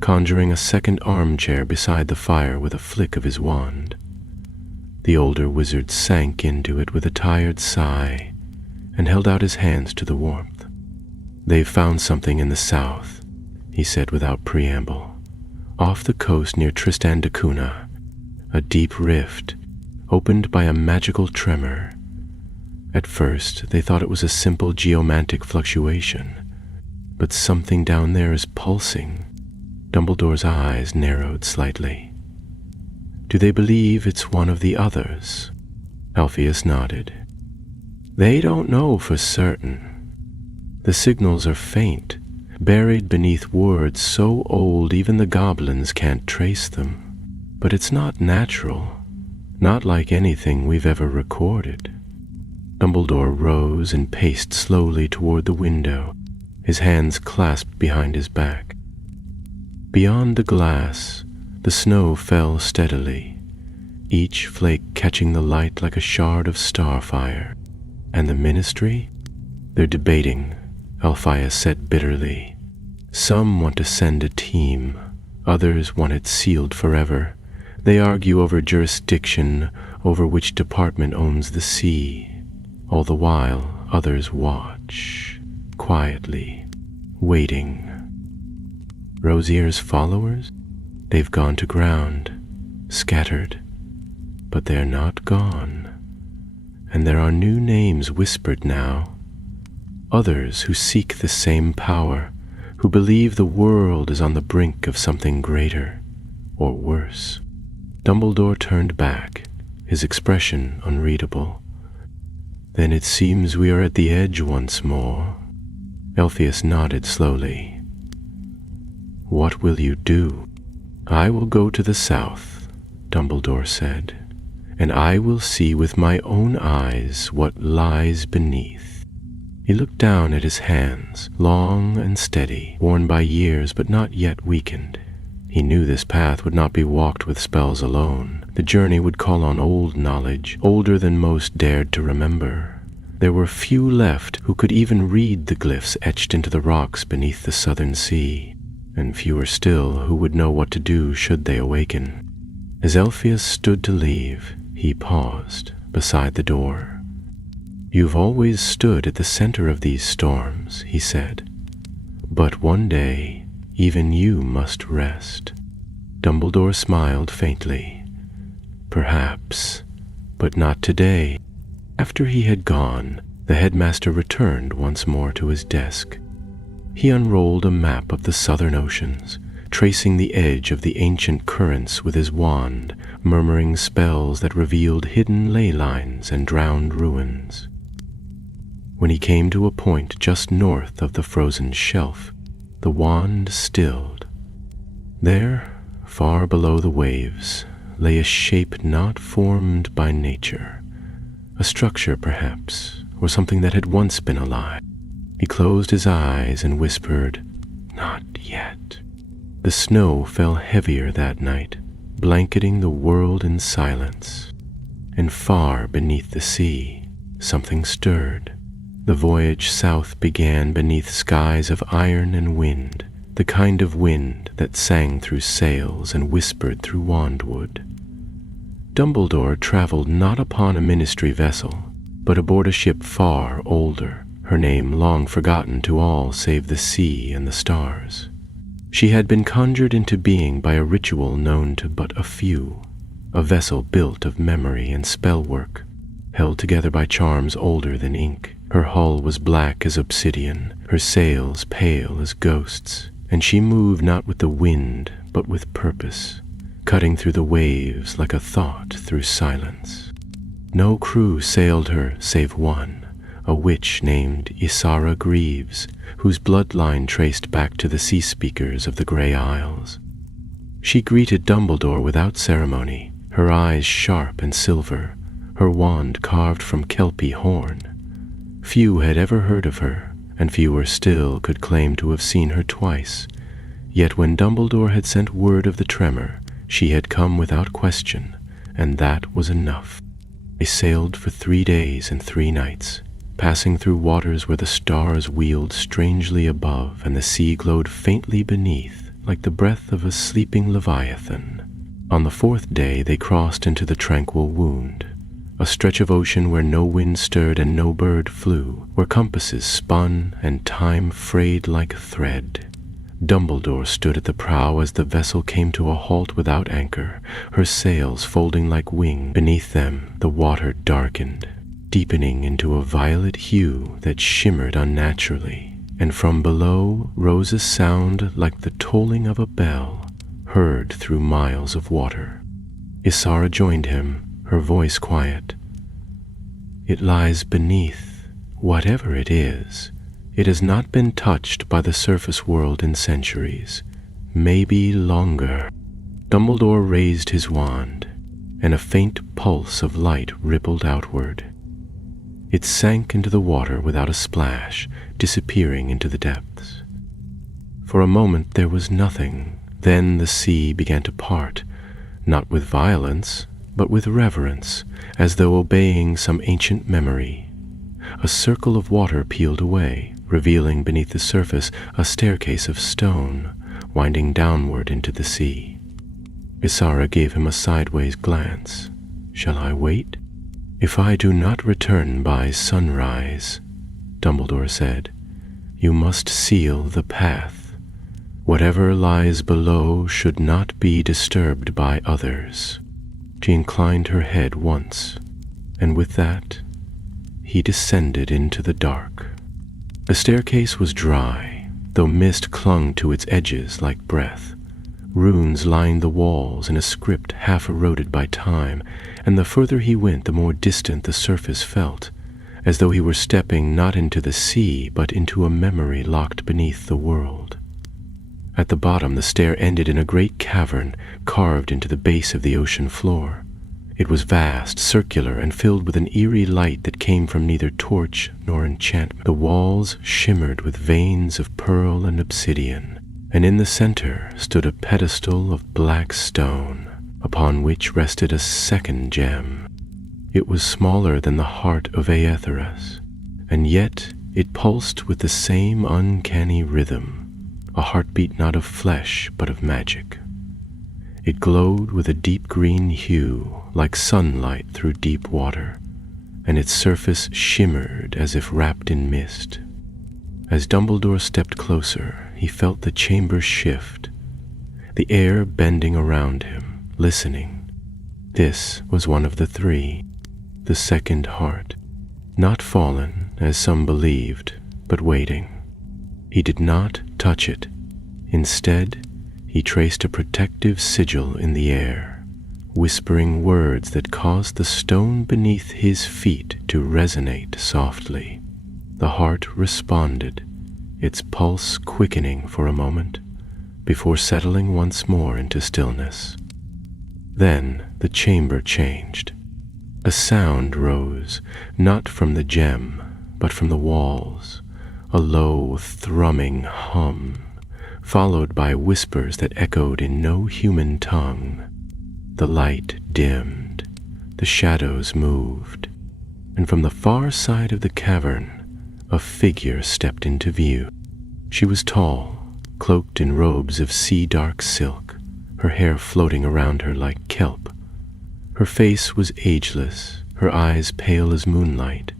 conjuring a second armchair beside the fire with a flick of his wand. The older wizard sank into it with a tired sigh and held out his hands to the warmth. "They've found something in the south," he said without preamble. "Off the coast near Tristan da Cunha, a deep rift opened by a magical tremor. At first, they thought it was a simple geomantic fluctuation, but something down there is pulsing." Dumbledore's eyes narrowed slightly. "Do they believe it's one of the others?" Alpheus nodded. "They don't know for certain. The signals are faint, buried beneath words so old even the goblins can't trace them. But it's not natural, not like anything we've ever recorded." Dumbledore rose and paced slowly toward the window, his hands clasped behind his back. Beyond the glass, the snow fell steadily, each flake catching the light like a shard of starfire. "And the Ministry? They're debating," Alpheus said bitterly. "Some want to send a team, others want it sealed forever. They argue over jurisdiction, over which department owns the sea. All the while, others watch, quietly, waiting. Rosier's followers? They've gone to ground, scattered, but they're not gone. And there are new names whispered now. Others who seek the same power, who believe the world is on the brink of something greater, or worse." Dumbledore turned back, his expression unreadable. "Then it seems we are at the edge once more." Alpheus nodded slowly. "What will you do?" "I will go to the south," Dumbledore said, "and I will see with my own eyes what lies beneath." He looked down at his hands, long and steady, worn by years but not yet weakened. He knew this path would not be walked with spells alone. The journey would call on old knowledge, older than most dared to remember. There were few left who could even read the glyphs etched into the rocks beneath the southern sea, and fewer still who would know what to do should they awaken. As Alpheus stood to leave, he paused beside the door. "You've always stood at the center of these storms," he said. "But one day, even you must rest." Dumbledore smiled faintly. "Perhaps, but not today." After he had gone, the headmaster returned once more to his desk. He unrolled a map of the southern oceans, tracing the edge of the ancient currents with his wand, murmuring spells that revealed hidden ley lines and drowned ruins. When he came to a point just north of the frozen shelf, the wand stilled. There, far below the waves, lay a shape not formed by nature. A structure, perhaps, or something that had once been alive. He closed his eyes and whispered, "Not yet." The snow fell heavier that night, blanketing the world in silence. And far beneath the sea, something stirred. The voyage south began beneath skies of iron and wind, the kind of wind that sang through sails and whispered through wandwood. Dumbledore traveled not upon a Ministry vessel, but aboard a ship far older, her name long forgotten to all save the sea and the stars. She had been conjured into being by a ritual known to but a few, a vessel built of memory and spell work, held together by charms older than ink. Her hull was black as obsidian, her sails pale as ghosts, and she moved not with the wind, but with purpose, cutting through the waves like a thought through silence. No crew sailed her save one, a witch named Isara Greaves, whose bloodline traced back to the sea speakers of the Grey Isles. She greeted Dumbledore without ceremony, her eyes sharp and silver, her wand carved from kelpie horn. Few had ever heard of her, and fewer still could claim to have seen her twice. Yet when Dumbledore had sent word of the tremor, she had come without question, and that was enough. They sailed for 3 days and 3 nights, passing through waters where the stars wheeled strangely above and the sea glowed faintly beneath, like the breath of a sleeping leviathan. On the 4th day they crossed into the tranquil Wound, a stretch of ocean where no wind stirred and no bird flew, where compasses spun and time frayed like thread. Dumbledore stood at the prow as the vessel came to a halt without anchor, her sails folding like wings. Beneath them, the water darkened, deepening into a violet hue that shimmered unnaturally, and from below rose a sound like the tolling of a bell, heard through miles of water. Isara joined him, her voice quiet. "It lies beneath. Whatever it is, it has not been touched by the surface world in centuries, maybe longer." Dumbledore raised his wand, and a faint pulse of light rippled outward. It sank into the water without a splash, disappearing into the depths. For a moment there was nothing. Then the sea began to part, not with violence, but with reverence, as though obeying some ancient memory. A circle of water peeled away, revealing beneath the surface a staircase of stone, winding downward into the sea. Isara gave him a sideways glance. "Shall I wait?" "If I do not return by sunrise," Dumbledore said, "you must seal the path. Whatever lies below should not be disturbed by others." She inclined her head once, and with that, he descended into the dark. The staircase was dry, though mist clung to its edges like breath. Runes lined the walls in a script half eroded by time, and the further he went, the more distant the surface felt, as though he were stepping not into the sea, but into a memory locked beneath the world. At the bottom, the stair ended in a great cavern carved into the base of the ocean floor. It was vast, circular, and filled with an eerie light that came from neither torch nor enchantment. The walls shimmered with veins of pearl and obsidian, and in the center stood a pedestal of black stone, upon which rested a second gem. It was smaller than the heart of Aetheras, and yet it pulsed with the same uncanny rhythm, a heartbeat not of flesh but of magic. It glowed with a deep green hue, like sunlight through deep water, and its surface shimmered as if wrapped in mist. As Dumbledore stepped closer, he felt the chamber shift, the air bending around him, listening. This was one of the three, the second heart, not fallen, as some believed, but waiting. He did not touch it. Instead, he traced a protective sigil in the air, whispering words that caused the stone beneath his feet to resonate softly. The heart responded, its pulse quickening for a moment, before settling once more into stillness. Then the chamber changed. A sound rose, not from the gem, but from the walls, a low, thrumming hum, followed by whispers that echoed in no human tongue. The light dimmed, the shadows moved, and from the far side of the cavern, a figure stepped into view. She was tall, cloaked in robes of sea-dark silk, her hair floating around her like kelp. Her face was ageless, her eyes pale as moonlight.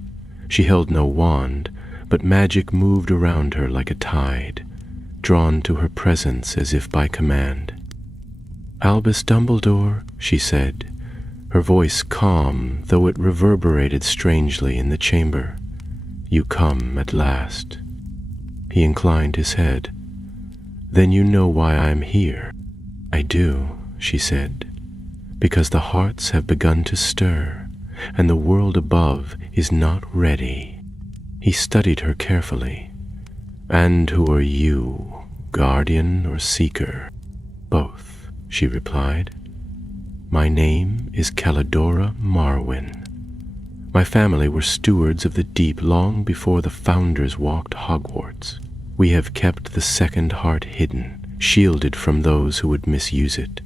She held no wand, but magic moved around her like a tide, drawn to her presence as if by command. "Albus Dumbledore," she said, her voice calm, though it reverberated strangely in the chamber. "You come at last." He inclined his head. "Then you know why I am here." "I do," she said, "because the hearts have begun to stir, and the world above is not ready." He studied her carefully. "And who are you, guardian or seeker?" "Both," she replied. "My name is Calidora Marwyn. My family were stewards of the deep long before the founders walked Hogwarts. We have kept the second heart hidden, shielded from those who would misuse it.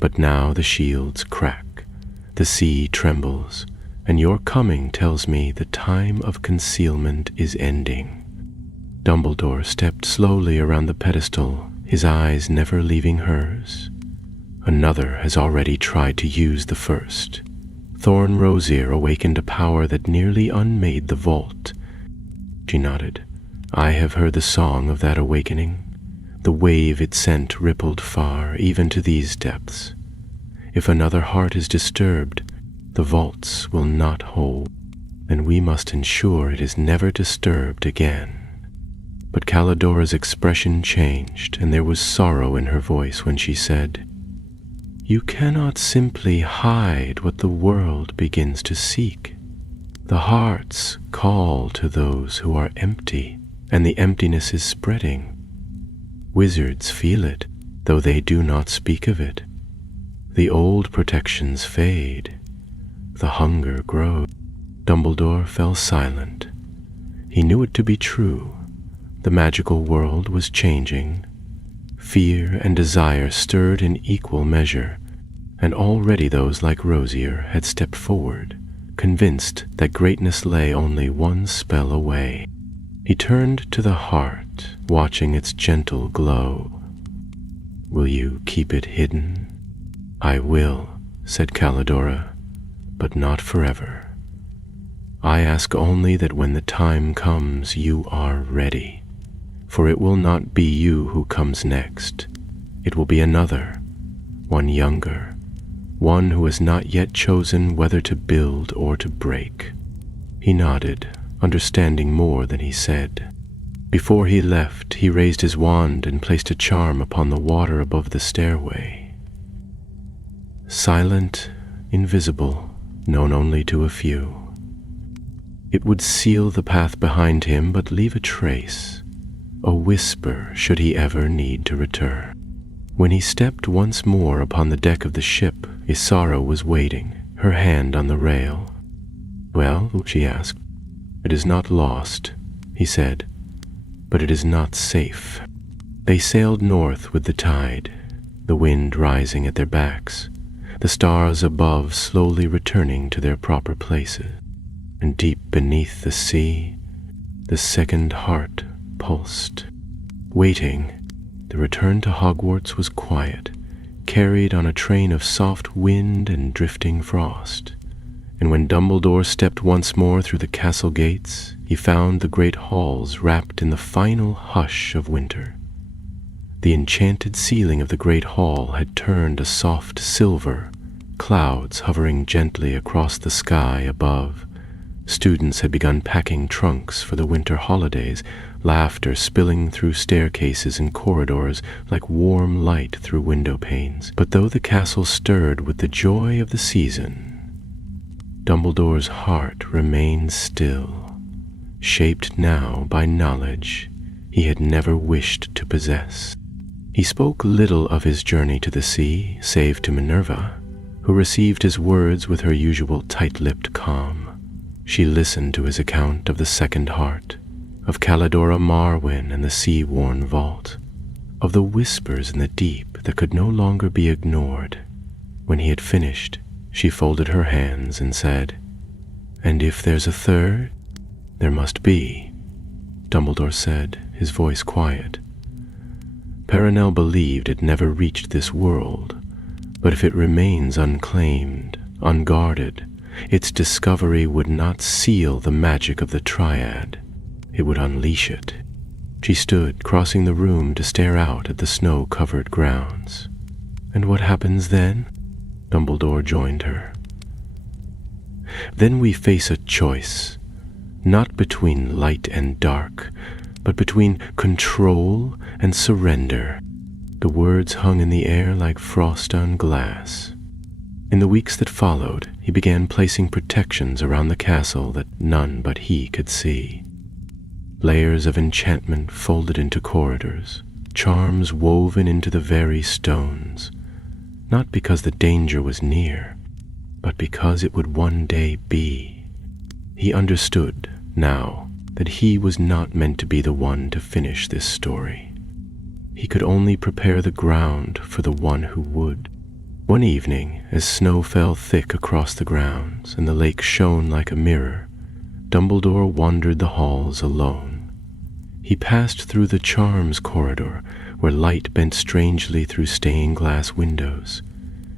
But now the shields crack, the sea trembles, and your coming tells me the time of concealment is ending." Dumbledore stepped slowly around the pedestal, his eyes never leaving hers. "Another has already tried to use the first. Thorn Rosier awakened a power that nearly unmade the vault. She nodded. I have heard the song of that awakening. The wave it sent rippled far, even to these depths. If another heart is disturbed, the vaults will not hold, and we must ensure it is never disturbed again. But Calidora's expression changed, and there was sorrow in her voice when she said, "You cannot simply hide what the world begins to seek. The hearts call to those who are empty, and the emptiness is spreading. Wizards feel it, though they do not speak of it. The old protections fade. The hunger grows." Dumbledore fell silent. He knew it to be true. The magical world was changing. Fear and desire stirred in equal measure, and already those like Rosier had stepped forward, convinced that greatness lay only one spell away. He turned to the heart, watching its gentle glow. "Will you keep it hidden?" "I will," said Calidora, "but not forever. I ask only that when the time comes you are ready, for it will not be you who comes next. It will be another, one younger, one who has not yet chosen whether to build or to break." He nodded, understanding more than he said. Before he left, he raised his wand and placed a charm upon the water above the stairway. Silent, invisible, known only to a few. It would seal the path behind him, but leave a trace, a whisper should he ever need to return. When he stepped once more upon the deck of the ship, Isara was waiting, her hand on the rail. "Well?" she asked. "It is not lost," he said, "but it is not safe." They sailed north with the tide, the wind rising at their backs, the stars above slowly returning to their proper places. And deep beneath the sea, the second heart pulsed. Waiting, the return to Hogwarts was quiet, carried on a train of soft wind and drifting frost. And when Dumbledore stepped once more through the castle gates, he found the great halls wrapped in the final hush of winter. The enchanted ceiling of the great hall had turned a soft silver, clouds hovering gently across the sky above. Students had begun packing trunks for the winter holidays, laughter spilling through staircases and corridors like warm light through window panes. But though the castle stirred with the joy of the season, Dumbledore's heart remained still, shaped now by knowledge he had never wished to possess. He spoke little of his journey to the sea, save to Minerva, who received his words with her usual tight-lipped calm. She listened to his account of the second heart, of Calidora Marwyn and the sea-worn vault, of the whispers in the deep that could no longer be ignored. When he had finished, she folded her hands and said, "And if there's a third?" "There must be," Dumbledore said, his voice quiet. "Perenelle believed it never reached this world, but if it remains unclaimed, unguarded, its discovery would not seal the magic of the Triad. It would unleash it." She stood, crossing the room to stare out at the snow-covered grounds. "And what happens then?" Dumbledore joined her. "Then we face a choice, not between light and dark, but between control and surrender." The words hung in the air like frost on glass. In the weeks that followed, he began placing protections around the castle that none but he could see. Layers of enchantment folded into corridors, charms woven into the very stones, not because the danger was near, but because it would one day be. He understood, now, that he was not meant to be the one to finish this story. He could only prepare the ground for the one who would. One evening, as snow fell thick across the grounds and the lake shone like a mirror, Dumbledore wandered the halls alone. He passed through the charms corridor, where light bent strangely through stained glass windows,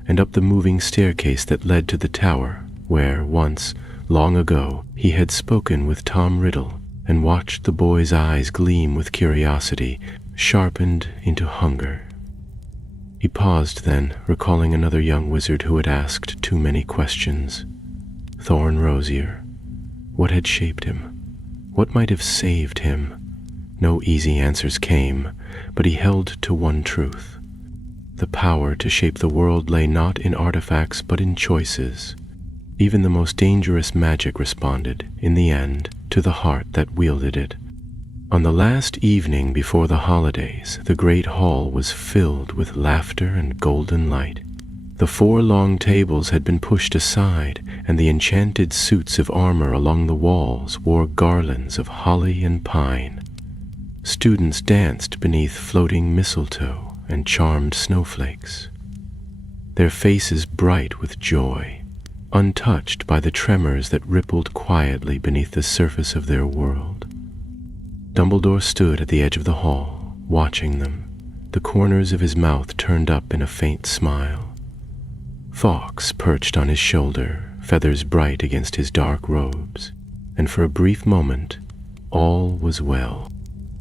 and up the moving staircase that led to the tower, where once, long ago, he had spoken with Tom Riddle and watched the boy's eyes gleam with curiosity, sharpened into hunger. He paused then, recalling another young wizard who had asked too many questions. Thorn Rosier. What had shaped him? What might have saved him? No easy answers came, but he held to one truth. The power to shape the world lay not in artifacts but in choices. Even the most dangerous magic responded, in the end, to the heart that wielded it. On the last evening before the holidays, the great hall was filled with laughter and golden light. The 4 long tables had been pushed aside, and the enchanted suits of armor along the walls wore garlands of holly and pine. Students danced beneath floating mistletoe and charmed snowflakes, their faces bright with joy, untouched by the tremors that rippled quietly beneath the surface of their world. Dumbledore stood at the edge of the hall, watching them, the corners of his mouth turned up in a faint smile. Fawkes perched on his shoulder, feathers bright against his dark robes, and for a brief moment, all was well.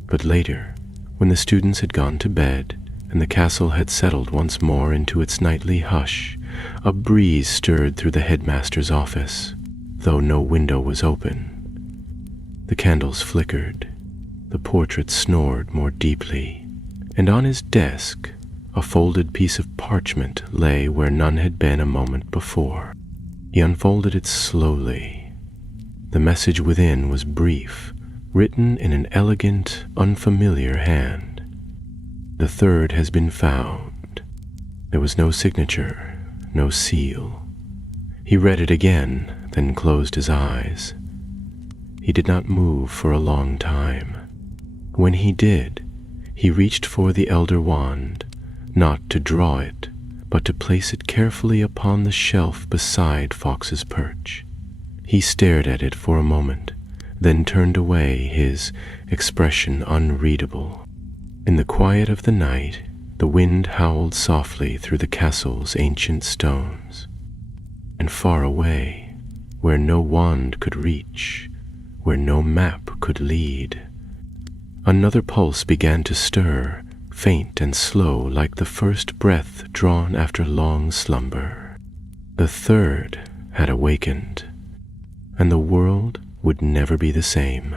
But later, when the students had gone to bed, and the castle had settled once more into its nightly hush, a breeze stirred through the headmaster's office, though no window was open. The candles flickered, the portrait snored more deeply, and on his desk, a folded piece of parchment lay where none had been a moment before. He unfolded it slowly. The message within was brief, written in an elegant, unfamiliar hand. The third has been found. There was no signature, no seal. He read it again, then closed his eyes. He did not move for a long time. When he did, he reached for the Elder Wand, not to draw it, but to place it carefully upon the shelf beside Fawkes's perch. He stared at it for a moment, then turned away, his expression unreadable. In the quiet of the night, the wind howled softly through the castle's ancient stones. And far away, where no wand could reach, where no map could lead, another pulse began to stir, faint and slow like the first breath drawn after long slumber. The third had awakened, and the world would never be the same.